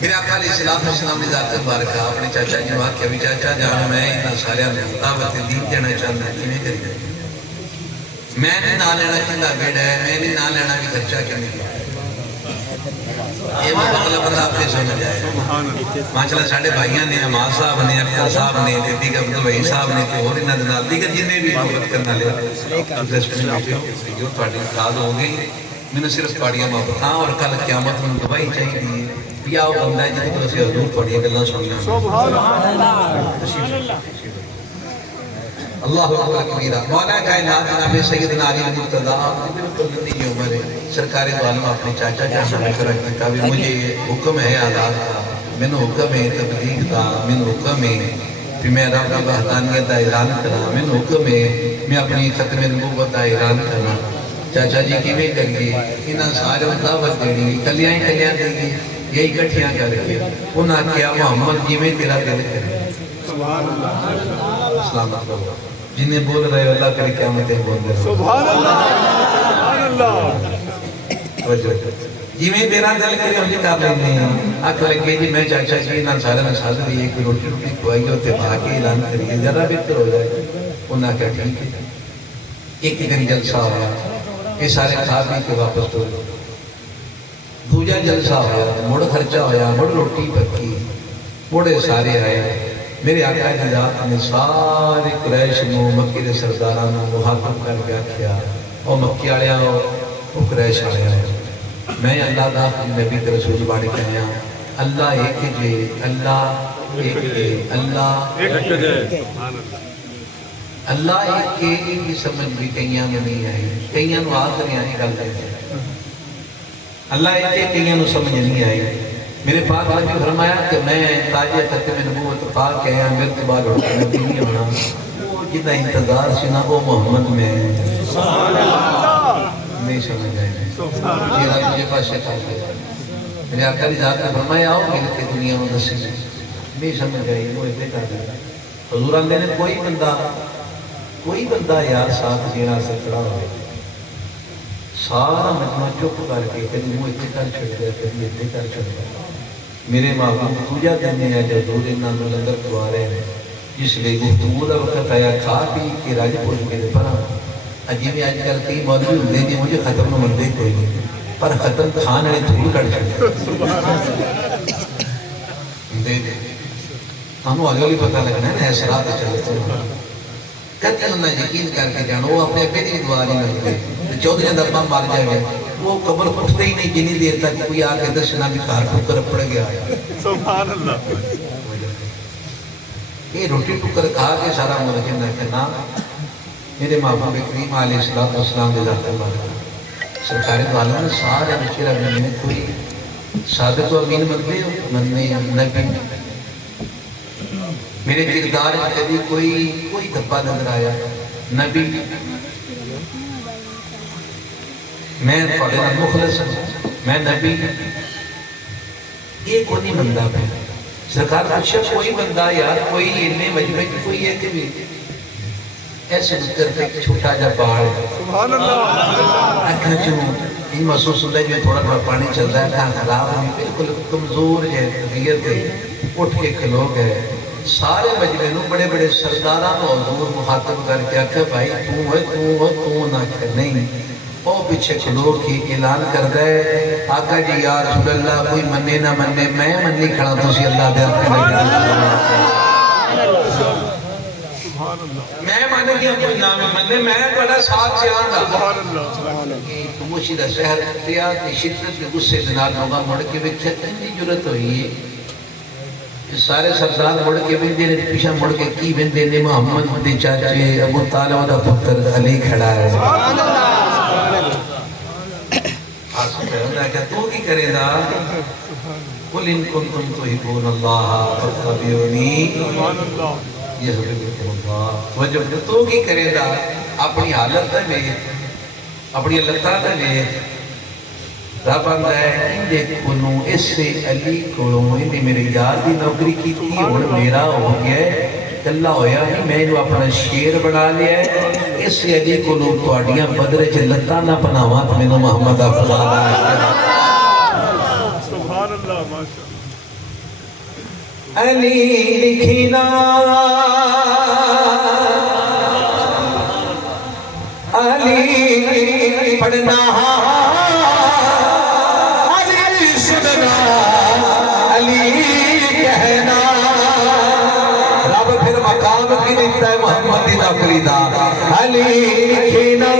میرے آقا علیہ السلام نے ذات مبارکہ اپنے چاچا جی وہاں کہ چاچا جان میں انہاں سارے دعوت دین دینا چاہتا کیویں کری. میں نے نہ لینا کہندا بیڑا ہے, میں نے نہ لینا بھی خرچہ کیویں. یہ مطلب بندہ آپ نے سمجھ آئے. ماشاءاللہ ساڈے بھائیاں نے حماد صاحب نے اختر صاحب نے دیگر عبدالوہی صاحب نے تے اور انہاں دے نال دیگر جنے بھی محبت کرنے والے انٹرسٹ میں بیٹھے جو تہاڈی خاص ہو گئی. میں صرف تہاڈیاں محبتاں اور کل قیامت میں گواہی چاہیے یا وہ بندہ ہے جس کو اسی حضور تہاڈیاں گلاں سننا. سبحان اللہ. اللہ اکبر کبیرہ. مولا کائنات جناب سیدنا علی المرتضیٰ بالکل نئی عمر ہے. سرکار دو عالم اپنے چاچا جان سے مشورہ کیا کہ مجھے حکم ہے آزاد کا, میں نے حکم ہے تبلیغ کا, میں نے حکم ہے کہ میں رب کی وحدانیت کا اعلان کرنا, میں نے حکم ہے میں اپنی ختم نبوت کا اعلان کرنا. چاچا جی کیویں کریے انہاں سارے دعوت دینی کلیاں دے گی یہی کٹھیاں کر کے انہاں کیا محمد جی میں تیرا دل کرے. سبحان اللہ. اسلام علیکم جنہیں بول رہے ہو اللہ کرے قیامتیں بول رہے. سبحان اللہ. سبحان اللہ. جی میں تیرا دل کرے ہم جی کر لینے ہیں. آکھ لگے جی میں چاچا جی انہاں سارے میں ساتھ دیئے کہ روٹی روٹی کھوائی ہوتے بھا کے اعلان کریے ذرا بہتر ہو جائے. انہاں کہا ٹھیک ہے. ایک دن جلسہ ہوا یہ سارے کھا پی کے واپس تو دوجا جلسہ ہوا مڑ خرچہ ہوا مڑ روٹی پکی مڑے سارے آئے. میرے آقا نجات نے سارے قریش نو مکی دے سرداراں نو محاکم کر کے آکھیا او مکی والےاں او قریش والےاں میں اللہ دا نبی تے رسول باڑے کہیا اللہ ایک جے اللہ ایک جے اللہ ایک جے اللہ ایک کے بھی سمجھ بھی کئیاں میں نہیں آئی کئیاں نو آخر نہیں آئی گل کرتے اللہ ایک کے کئیاں نو سمجھ نہیں آئی. میرے پاک نبی فرمایا کہ میں تاج ختم نبوت پاک کہیا میرے تو بعد نبی نہیں ہونا. وہ جتنا انتظار سنا وہ محمد میں نہیں سمجھ آئے چہرہ مجھے پاسے کھا لیا. میرے آقا کی ذات نے فرمایا آؤ مل کے دنیا میں دسی نہیں سمجھ آئی وہ اتنے کر دیا. حضور آندے نے کوئی بندہ یار ساتھ جینا سے کھڑا ہوئے سارا مجمع چپ کر کے کبھی منہ اتنے کر چھڑ گیا کبھی اتنے کر چھڑ گیا. میرے محبوب پوجا دینے ہیں جو دور انہاں نو لنگر کھوا رہے ہیں جس لئے گفتگو دا وقت آیا کھا پی کے راج پوچھ کے دے پڑھا. اجی میں آج کل کئی مولوی ہوندے جی مجھے ختم نہ مندے کوئی نہیں پر ختم کھان ہے دھول کر چھڑ دے دے ہمیں آگے بھی پتہ لگنا ہے احسرات چلتے ہیں. کہتے ہیں یقین کر کے جانو وہ اپنے اپنے بھی دعا نہیں ملتے. 14 دفعہ مار جائے گا وہ قبر اٹھتے ہی نہیں جنی دیر تک کوئی آگے دسنا بھی کار ٹکر پڑ گیا. سبحان اللہ. یہ روٹی ٹکر کھا کے سارا ملکن ہے کہ نا میرے محبوب کریم علیہ السلام دے ذات اللہ سرکار دو عالم نے سارے مشکل اپنے میں کوئی ثابت و امین مندے مننے نبی میرے کردار میں کبھی کوئی دھبا نظر آیا نبی میں فضل مخلص میں نبی یہ کوئی بندہ میں سرکار پوچھا کوئی بندہ یار کوئی انہیں مجمع کی کوئی ہے کہ بھی ایسے نکر پہ ایک چھوٹا جا پہاڑ ہے. سبحان اللہ. اکھا چوں یہ محسوس ہوتا ہے جو تھوڑا تھوڑا پانی چل رہا ہے کھانا خراب ہے بالکل کمزور ہے طبیعت ہے اٹھ کے کھلو گئے سارے مجمع نو بڑے بڑے سرداراں نو حضور مخاطب کر کے آکھا بھائی تو نہ کر نہیں او پیچھے کھلو کے اعلان کر گئے آقا جی یا رسول اللہ کوئی منے نہ منے میں منی کھڑا تو سی اللہ دے میں مانے گیا کوئی نام منے میں بڑا ساتھ سے آنگا موشی دا شہر کتریا کی شدت کے غصے دنار ہوگا مڑ کے بھی کتنی جرت ہوئی ہے سارے سردار مڑ کے بھی دینے پیشہ مڑ کے کی بندے نے محمد دے چاچے ابو طالب دا پتر علی کھڑا ہے. آسان ہے کہ تو کی کرے دا قل ان کنتم تحبون اللہ فاتبعونی یہ وجہ تو کی کرے گا اپنی حالت میں اپنی لتاں میں رب آندا ہے اندے کولوں اس سے علی کولوں انہیں میرے یار دی نوکری کی تھی ہن میرا ہو گیا ہے کلا ہویا ہی میں جو اپنا شیر بنا لیا ہے اس سے علی کولوں تواڈیاں بدر چ لتاں نہ پناواں تے مینوں محمد افضل سبحان اللہ ماشاء علی لکھنا علی پڑھنا علی سننا علی کہنا رب پھر مقام کی دیتا ہے محمد دی نوکری دا علی لکھنا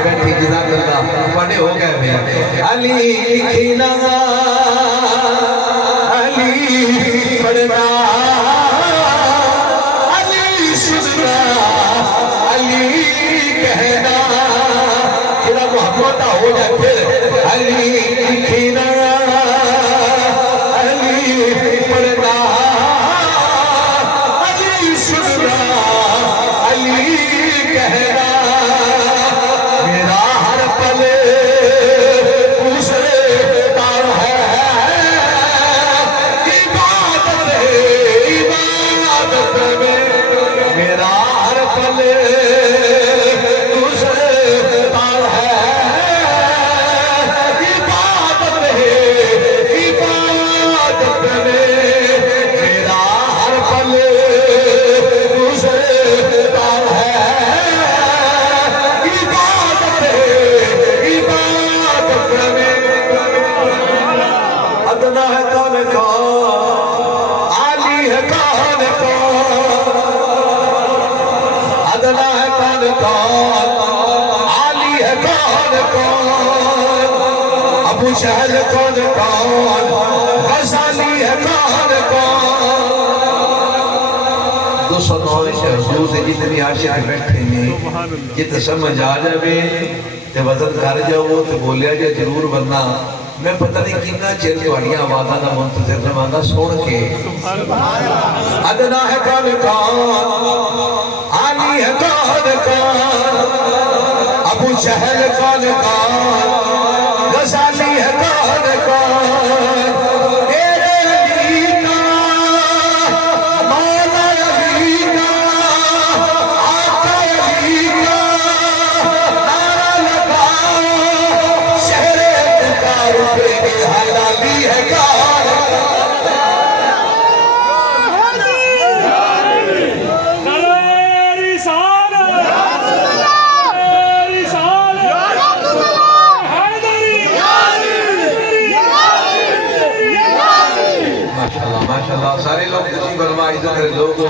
بیٹھی جزاک اللہ بڑے ہو گئے میرے علی لکھنا علی پڑھنا علی سننا علی کہنا جڑا محمد ہو جائے پھر علی لکھنا علی پڑھنا علی سننا علی کہنا میرا ہر پل دوسرے تار ہے میرا ہر پل دوسرے تار ہے عبادت میں میرا ہر پل دوسرے تار ہے عبادت میں ادنا ہے کون کون عالی ہے کون کون ادنا ہے کون کون عالی ہے کون کون ابو جہل کون کون غزالی ہے کون کون 209 حضور سے جتنی عاشق بیٹھے ہیں جت سمجھ آ جائے تے وزن کر جاؤ تے بولیا جا ضرور ورنہ میں پتہ نہیں کتنا چیر تواڈیاں آوازاں دا منتظر رہاندا سن کے ادنا ہے کون کون عالی ہے کون کون ابو جہل کون کون غزالی ہے کون کون تیرے علی کا مولا علی کا آقا علی کا نعرہ لگاؤ شہر پکار پہ حلالی ہے کون ماشاءاللہ سارے لوگ خوشی فرمائے ادھر لوگ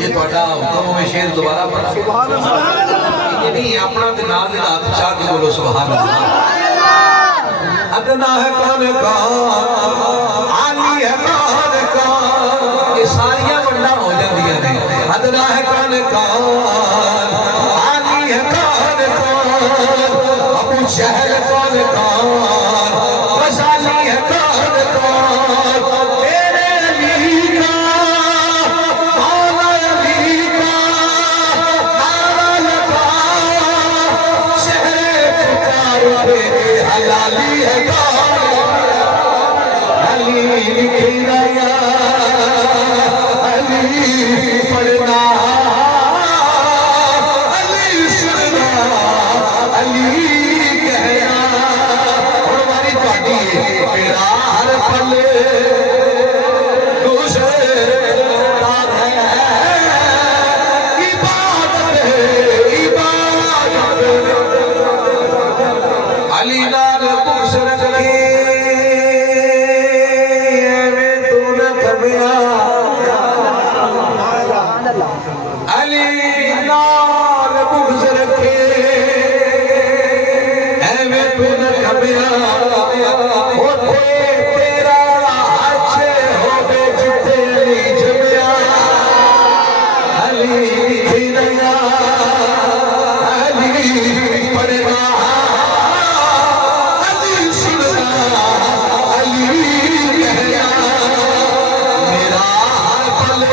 یہ تھوڑا حکم میں شیر دوبارہ پڑھا سبحان اللہ یہ نہیں اپنا دنا ہاتھ چاہ کے بولو سبحان اللہ ادنا ہے کون کون عالی ہے کون کون یہ ساریاں بڑھنا ہو جاندیاں نے ادنا ہے کون کون عالی ہے کون کون ابو جہل کون کون غزالی ہے کون کون حلالی ہے علی لکھنا علی پڑھنا علی سننا علی کہنا اور ہماری پاٹی میرا ہر پل دوسرے تار ہے عبادت علی نال بغض رکھے ایویں تو نہ کھبیا علی نال بغض رکھے ایویں تو نہ کھبیا اوتھے تیرا حج ہوے جتے علی جمیا علی لکھنا علی پڑھنا میرا ہر پل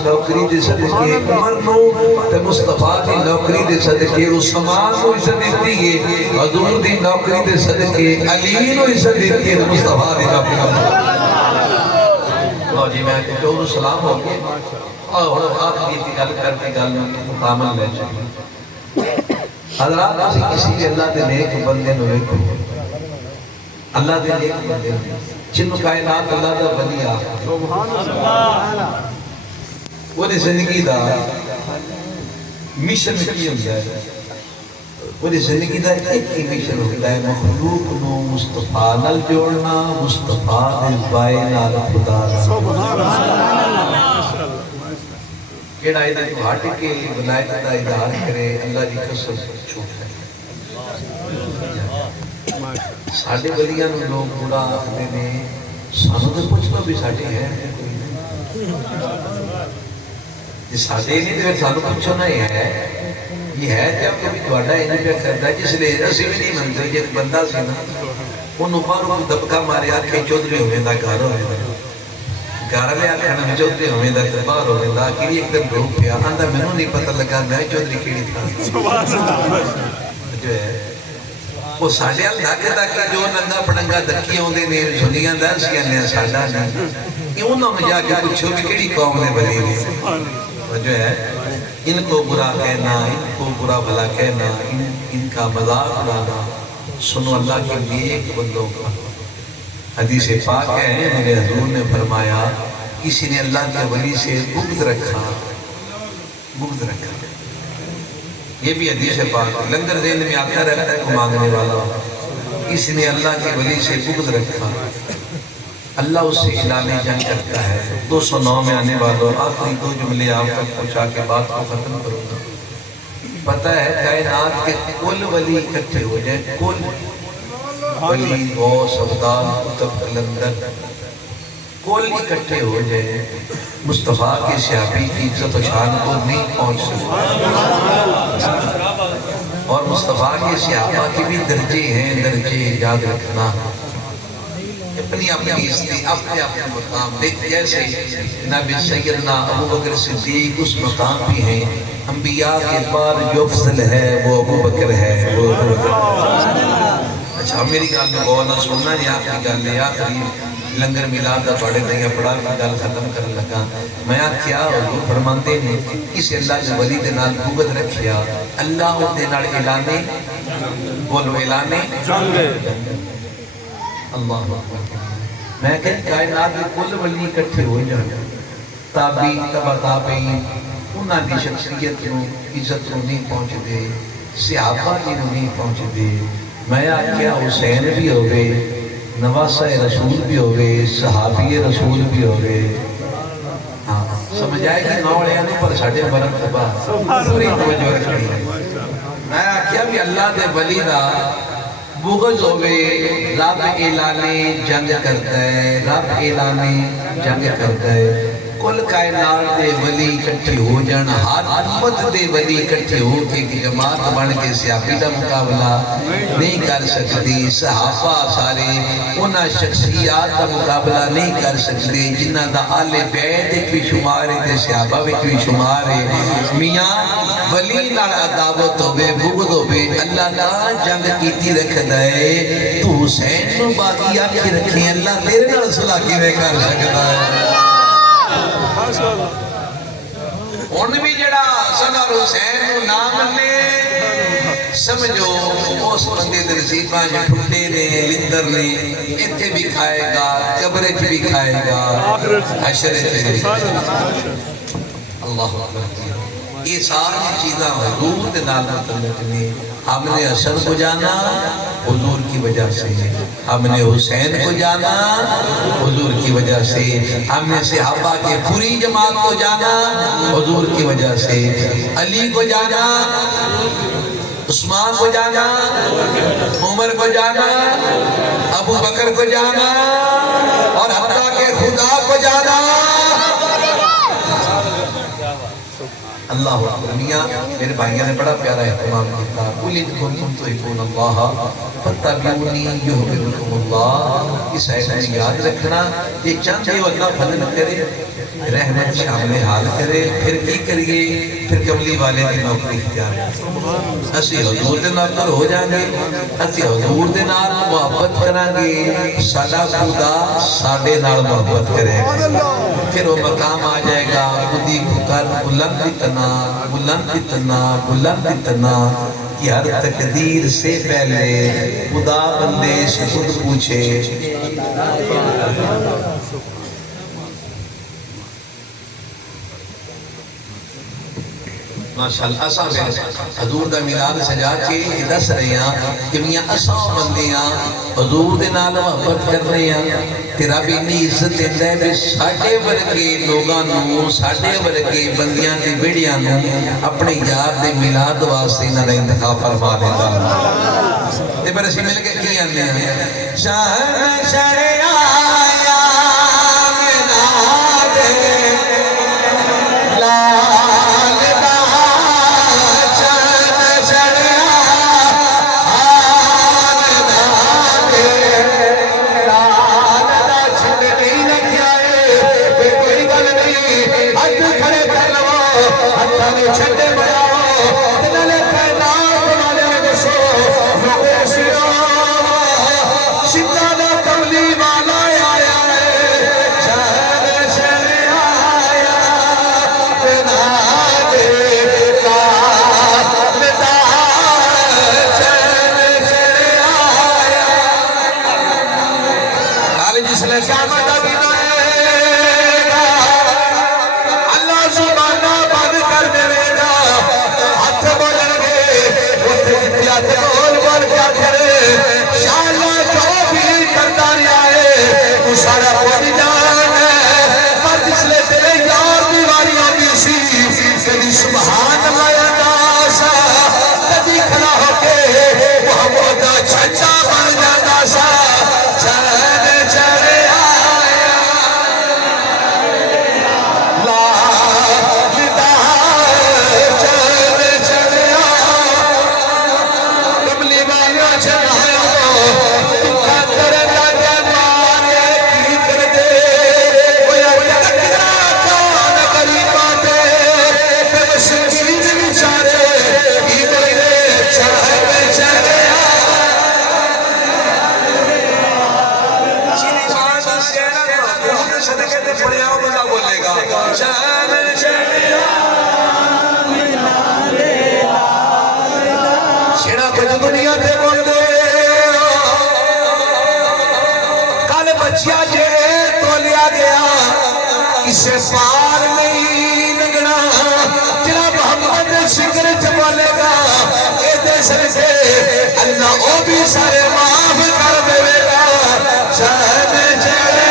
نوکری دے صدقے عمر نو تے مصطفیٰ دی نوکری دے صدقے عثمان نو عزت دیتی ہے حضور دی نوکری دے صدقے علی نو عزت دیتی ہے مصطفیٰ دی نوکری جی میں جو سلام ہو گئے اور آخری کی گل کر کے گل میں مکمل لے چاہیے حضرات کسی کے اللہ دے نیک بندے نو ایک اللہ دے نیک بندے جن کائنات اللہ دا ولی آ سبحان اللہ وہ دی زندگی دا مشن کی ہوتا ہے وہ دی زندگی دا ایک ہی مشن ہوتا ہے مخلوق نو مصطفیٰ نال جوڑنا مصطفیٰ دے بائے نال خدا سبحان اللہ کیڑا ایدہ کو ہاٹ کے ولایت دا ادار کرے اللہ دی قسم چھوٹ ہے ساڑھے ولیاں نو لوگ برا آخنے میں سانو تو کچھ تو بھی ساڑھے ہیں یہ ساڑھے نہیں تو سانو کچھ نہیں ہے یہ ہے جب کبھی دوڑا انہیں پہ کرتا ہے جس لئے رسی بھی نہیں منتے یہ ایک بندہ سی نا ان اوپر کو دبکا مارے آکھیں چودری ہوئے دا گھر ہوئے دا گھر لے آکھانا میں چودری ہوئے دا کبار ہوئے دا آخری ایک دن روح پیا اندھا میں نہیں پتہ لگا میں چودری کیڑی تھا جو ہے وہ ساڑھے اللہ کے تاکہ جو ننگا پڑنگا دکھی ہوندے نے سنیاں دا سیاں نے ساڑھا نہیں یہ انہوں میں جا کے پوچھو بھی کیڑی قوم نے بلی نے جو ہے ان کو برا کہنا ان کو برا بھلا کہنا ان کا مذاق اڑانا سنو اللہ کے نیک بندوں کا حدیث پاک ہے میرے حضور نے فرمایا کسی نے اللہ کے ولی سے بغض رکھا یہ بھی حدیث پاک لنگر ذہن میں آتا رہتا ہے کو مانگنے والا کسی نے اللہ کے ولی سے بغض رکھا اللہ اس سے اعلان جنگ کرتا ہے 209 میں آنے والوں آخری 2 جملے آپ تک پہنچا کے بات کو ختم کروں گا پتہ ہے کائنات کے کل ولی اکٹھے ہو جائیں کل ولی غوث ابدال قطب قلندر کل اکٹھے ہو جائیں مصطفیٰ کے صحابی کی عزت و شان کو نہیں پہنچ سکتے اور مصطفیٰ کے صحابہ کی بھی درجے ہیں درجے یاد رکھنا اپنی عزتی اپنے مقام دیکھ جیسے نبی سیدنا ابو بکر صدیق اس مقام بھی ہیں انبیاء کے پار جو افضل ہے وہ ابو بکر ہے اچھا میری گال میں بہت سننا نہیں آخری گال میں آخری لنگر ملاد دا پڑھے نہیں پڑھا کی گال ختم کرنے لگا میں کیا حضور فرماتے ہیں کسی اللہ کے ولی دے نال بغض رکھیا اللہ دے نال اعلانے بولو اعلانے اللہ میں کہتے کائنات میں کل ولی اکٹھے ہو جانا تابعین تبع تابعین انہاں دی شخصیت نو عزت نو نہیں پہنچ دے صحابہ دی نو نہیں پہنچ دے میں کیا حسین بھی ہوئے نواسہ رسول بھی ہوئے صحابی رسول بھی ہوئے ہاں سمجھ آئے کہ نوڑے آنے پر ساڑھے برک تبا پوری توجہ رکھنی ہے میں کیا بھی اللہ دے ولی دا بغض ہوئے رب اعلانے جنگ کرتا ہے رب اعلانے جنگ کرتا ہے کل کائنات دے ولی اکٹھے ہو جان ہر امت دے ولی اکٹھے ہو کے جماعت بن کے صحابی دا مقابلہ نہیں کر سکتی صحابہ سارے انہاں شخصیات دا مقابلہ نہیں کر سکتے جنہاں دا آل بیت ایک بھی شمار ہے صحابہ ایک بھی شمار ہے میاں ولی نال عداوت ہوئے بغض ہوئے اللہ نہ جنگ کیتی رکھ دائے تو حسین نو باقی آکھی رکھیں اللہ تیرے نال صلح کی میں کر سکتا ہے ان بھی جڑا سنر حسین کو نام لے سمجھو اس بندے در زیباں جو ٹھٹے نے لندر نے اتھے بھی کھائے گا قبرت بھی کھائے گا حشرت بھی اللہ اکبر یہ ساری چیزاں حضور کے نال متعلق نے ہم نے حسن کو جانا حضور کی وجہ سے ہم نے حسین کو جانا حضور کی وجہ سے ہم نے صحابہ کے پوری جماعت کو جانا حضور کی وجہ سے علی کو جانا عثمان کو جانا عمر کو جانا ابو بکر کو جانا اور حتیٰ کہ خدا کو جانا اللہ اکبر میاں میرے بھائیوں نے بڑا پیارا اہتمام کیا قُلْ إِن كُنتُمْ تُحِبُّونَ اللَّهَ فَاتَّبِعُونِي يُحْبِبْكُمُ اللَّهُ اس آیت میں یاد رکھنا یہ چند یہ اللہ فضل کرے رحمت شامل حال کرے. پھر کی کریے؟ پھر کملی والے کی نوکری اختیار. اسی حضور دے نوکر ہو جائیں گے, اسی حضور دے نال محبت کریں گے, ساڈا خدا ساڈے نال محبت کرے گا. پھر وہ مقام آ جائے گا خودی پکر بلند اتنا بلند اتنا بلند اتنا کہ ہر تقدیر سے پہلے خدا بندے سے خود پوچھے. ماشاءاللہ اساں حضور دا میلاد سجا کے دس رہے ہیں کہ میاں اساں بندے ہیں حضور دے نال محبت کر رہے ہیں. تیرا بھی اتنی عزت دیتا ہے کہ ساڈے ورگے لوگاں نوں ساڈے ورگے بندیاں دی بیڑیاں نوں اپنے یار دے میلاد واسطے انہاں دا انتخاب فرما دیتا. تے پر اسی مل کے کی آندے ہیں شہر شریا اسے پار نہیں لگنا جناب محمد شکر چبالے گا اے دیسر سے اللہ او بھی سارے معاف کر دے گا. شہد چڑے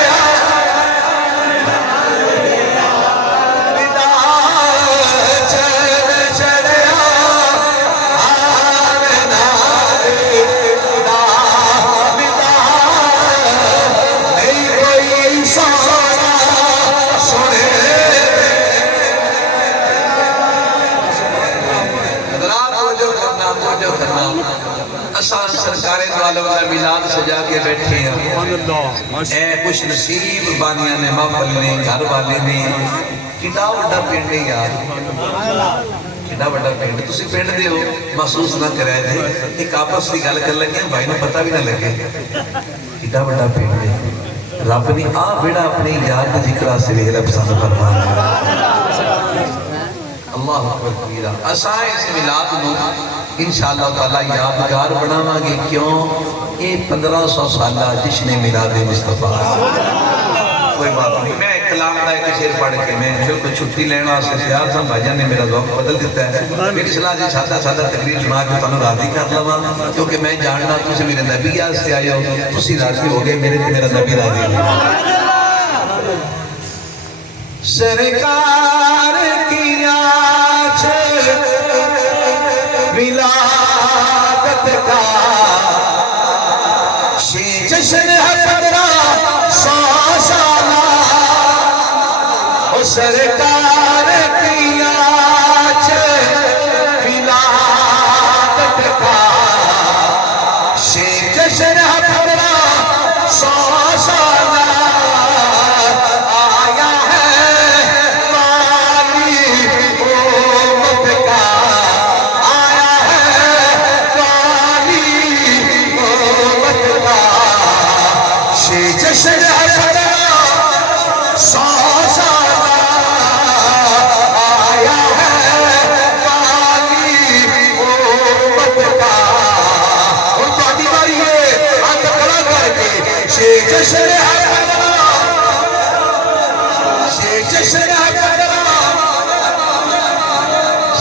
سرکار دو عالم میلاد سجا کے بیٹھے ہیں. اے خوش نصیب بانیاں نے محفل نے گھر والے نے کڈا وڈا پنڈ ہے یار, کڈا وڈا پنڈ. تسی پنڈ دے ہو محسوس نہ کرے جی, ایک آپس کی گل کر لگے بھائی نے پتہ بھی نہ لگے کڈا وڈا پنڈ ہے. رب نے آ بیڑا اپنی یاد ذکر سے ویلا پسند فرمایا. اللہ اکبر کبیرہ. اساں اس میلاد نو انشاءاللہ تعالیٰ یادگار بناواں گے. کیوں؟ یہ 1500 سالہ جشن میلاد مصطفیٰ. کوئی بات نہیں, میں ایک کلام دا ایک شعر پڑھ کے میں بالکل چھٹی لینا سے تیار تھا. بھائی جان نے میرا ذوق بدل دیتا ہے. میری صلاح جی سادہ سادہ تقریر سنا کے تمہیں راضی کر لواں, کیونکہ میں جاننا تجھے میرے نبی یاد سے آئے ہو, تسی راضی ہو گئے, میرے تے میرا نبی راضی ہو. سرکار کی آج ولادت کا جشن ہے 1500 سالہ. سرکار کی آج ولادت کا جشن ہے 1500 سالہ. آیا ہے جشن ہے بدرا یہ جشن ہے بدرا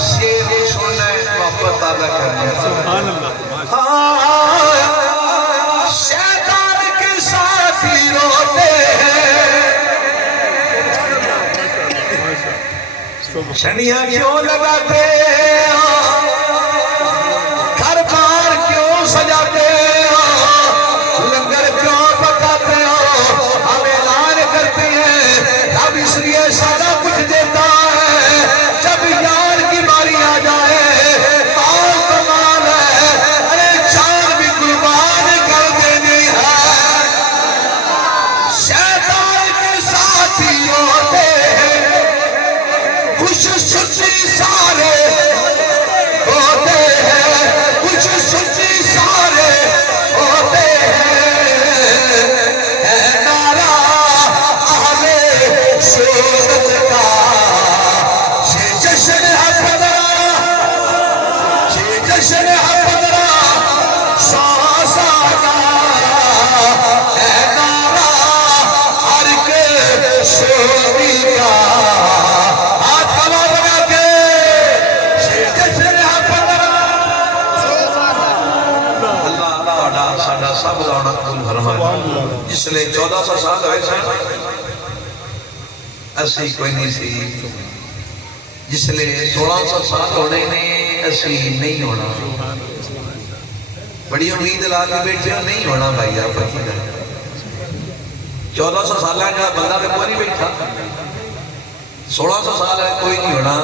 شیر سننا محبت ادا کرنے سبحان اللہ شیطان کے ساتھی روتے ہیں چھڑیاں کیوں لگاتے ہو گھر بار کیوں سجاتے ہو لنگر کیوں پکاتے ہو ہم اعلان کرتے ہیں اب اس لیے سارا کچھ دیتا ہے جب یار کی باری آ جائے مال کمال ہے ارے جان بھی قربان کر دینی ہے شیطان کے ساتھی ہوتے ہیں کچھ سچی سارے ہوتے ہیں کچھ سچی سارے ہوتے ہیں اے نعرہ اہل شہرت کا یہ جشن ہے بدرا یہ جشن ہے بدرا سازادہ اے نعرہ ہر کے شہری کا سب لانا قبول فرمائے جس لئے 1400 سال ہوئے سن اسی کوئی نہیں سی جس لئے 1600 سال ہونے نے اسی نہیں ہونا بڑی امید لا کے بیٹھے ہو نہیں ہونا بھائی آپ کی گئے 1400 سال کا بندہ میں کوئی نہیں بیٹھا 1600 سال ہے کوئی نہیں ہونا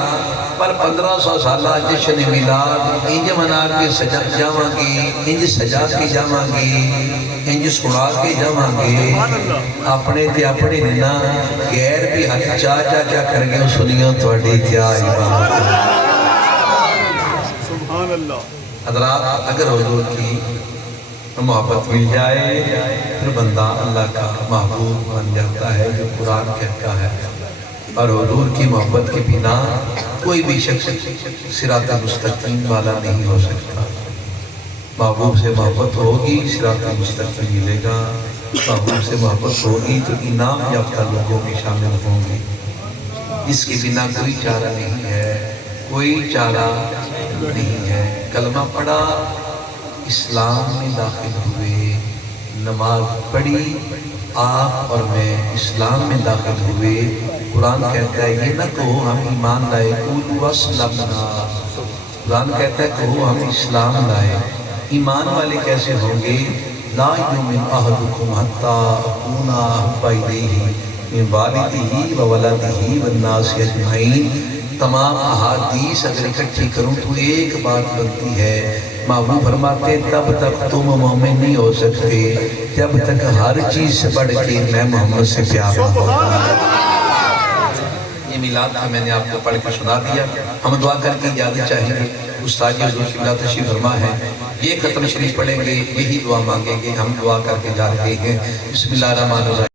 پر 1500 سالہ جشن میلاد انج منا کے سجا جاواں گے انج سجا کے جاواں گے انج سنا کے جاواں گے اپنے تے اپنے ننا غیر بھی ہاتھ چاچا کیا کر گئے سنیاں تواڈی کیا عبادت سبحان اللہ حضرات اگر حضور کی محبت مل جائے پھر بندہ اللہ کا محبوب بن جاتا ہے جو قرآن کہتا ہے اور حضور کی محبت کے بنا کوئی بھی شخص صراط مستقیم والا نہیں ہو سکتا محبوب سے محبت ہوگی صراط مستقیم ملے گا محبوب سے محبت ہوگی تو انعام یافتہ لوگوں میں شامل ہوں گے اس کے بنا کوئی چارہ نہیں ہے کوئی چارہ نہیں ہے کلمہ پڑھا اسلام میں داخل ہوئے نماز پڑھی آپ اور میں اسلام میں داخل ہوئے قرآن کہتا ہے یہ نہ کہو ہم ایمان لائے قولوا اسلمنا قرآن کہتا ہے کہو ہم اسلام لائے ایمان والے کیسے ہوں گے لا یؤمن احدکم حتی اکون احب الیہ من والدہ وولدہ والناس اجمعین تمام احادیث اگر اکٹھی کروں تو ایک بات بنتی ہے محبوب فرماتے تب تک تم مومن نہیں ہو سکتے جب تک ہر چیز سے بڑھ کے میں محمد سے پیار نہ ہوتا یہ میلاد تھا میں نے آپ کو پڑھ کے سنا دیا ہم دعا کر کے اجازت چاہیں گے استاد جی حضور قبلہ تشریف فرما ہے یہ ختم شریف پڑھیں گے یہی دعا مانگیں گے ہم دعا کر کے جا رہے ہیں بسم اللہ الرحمن الرحیم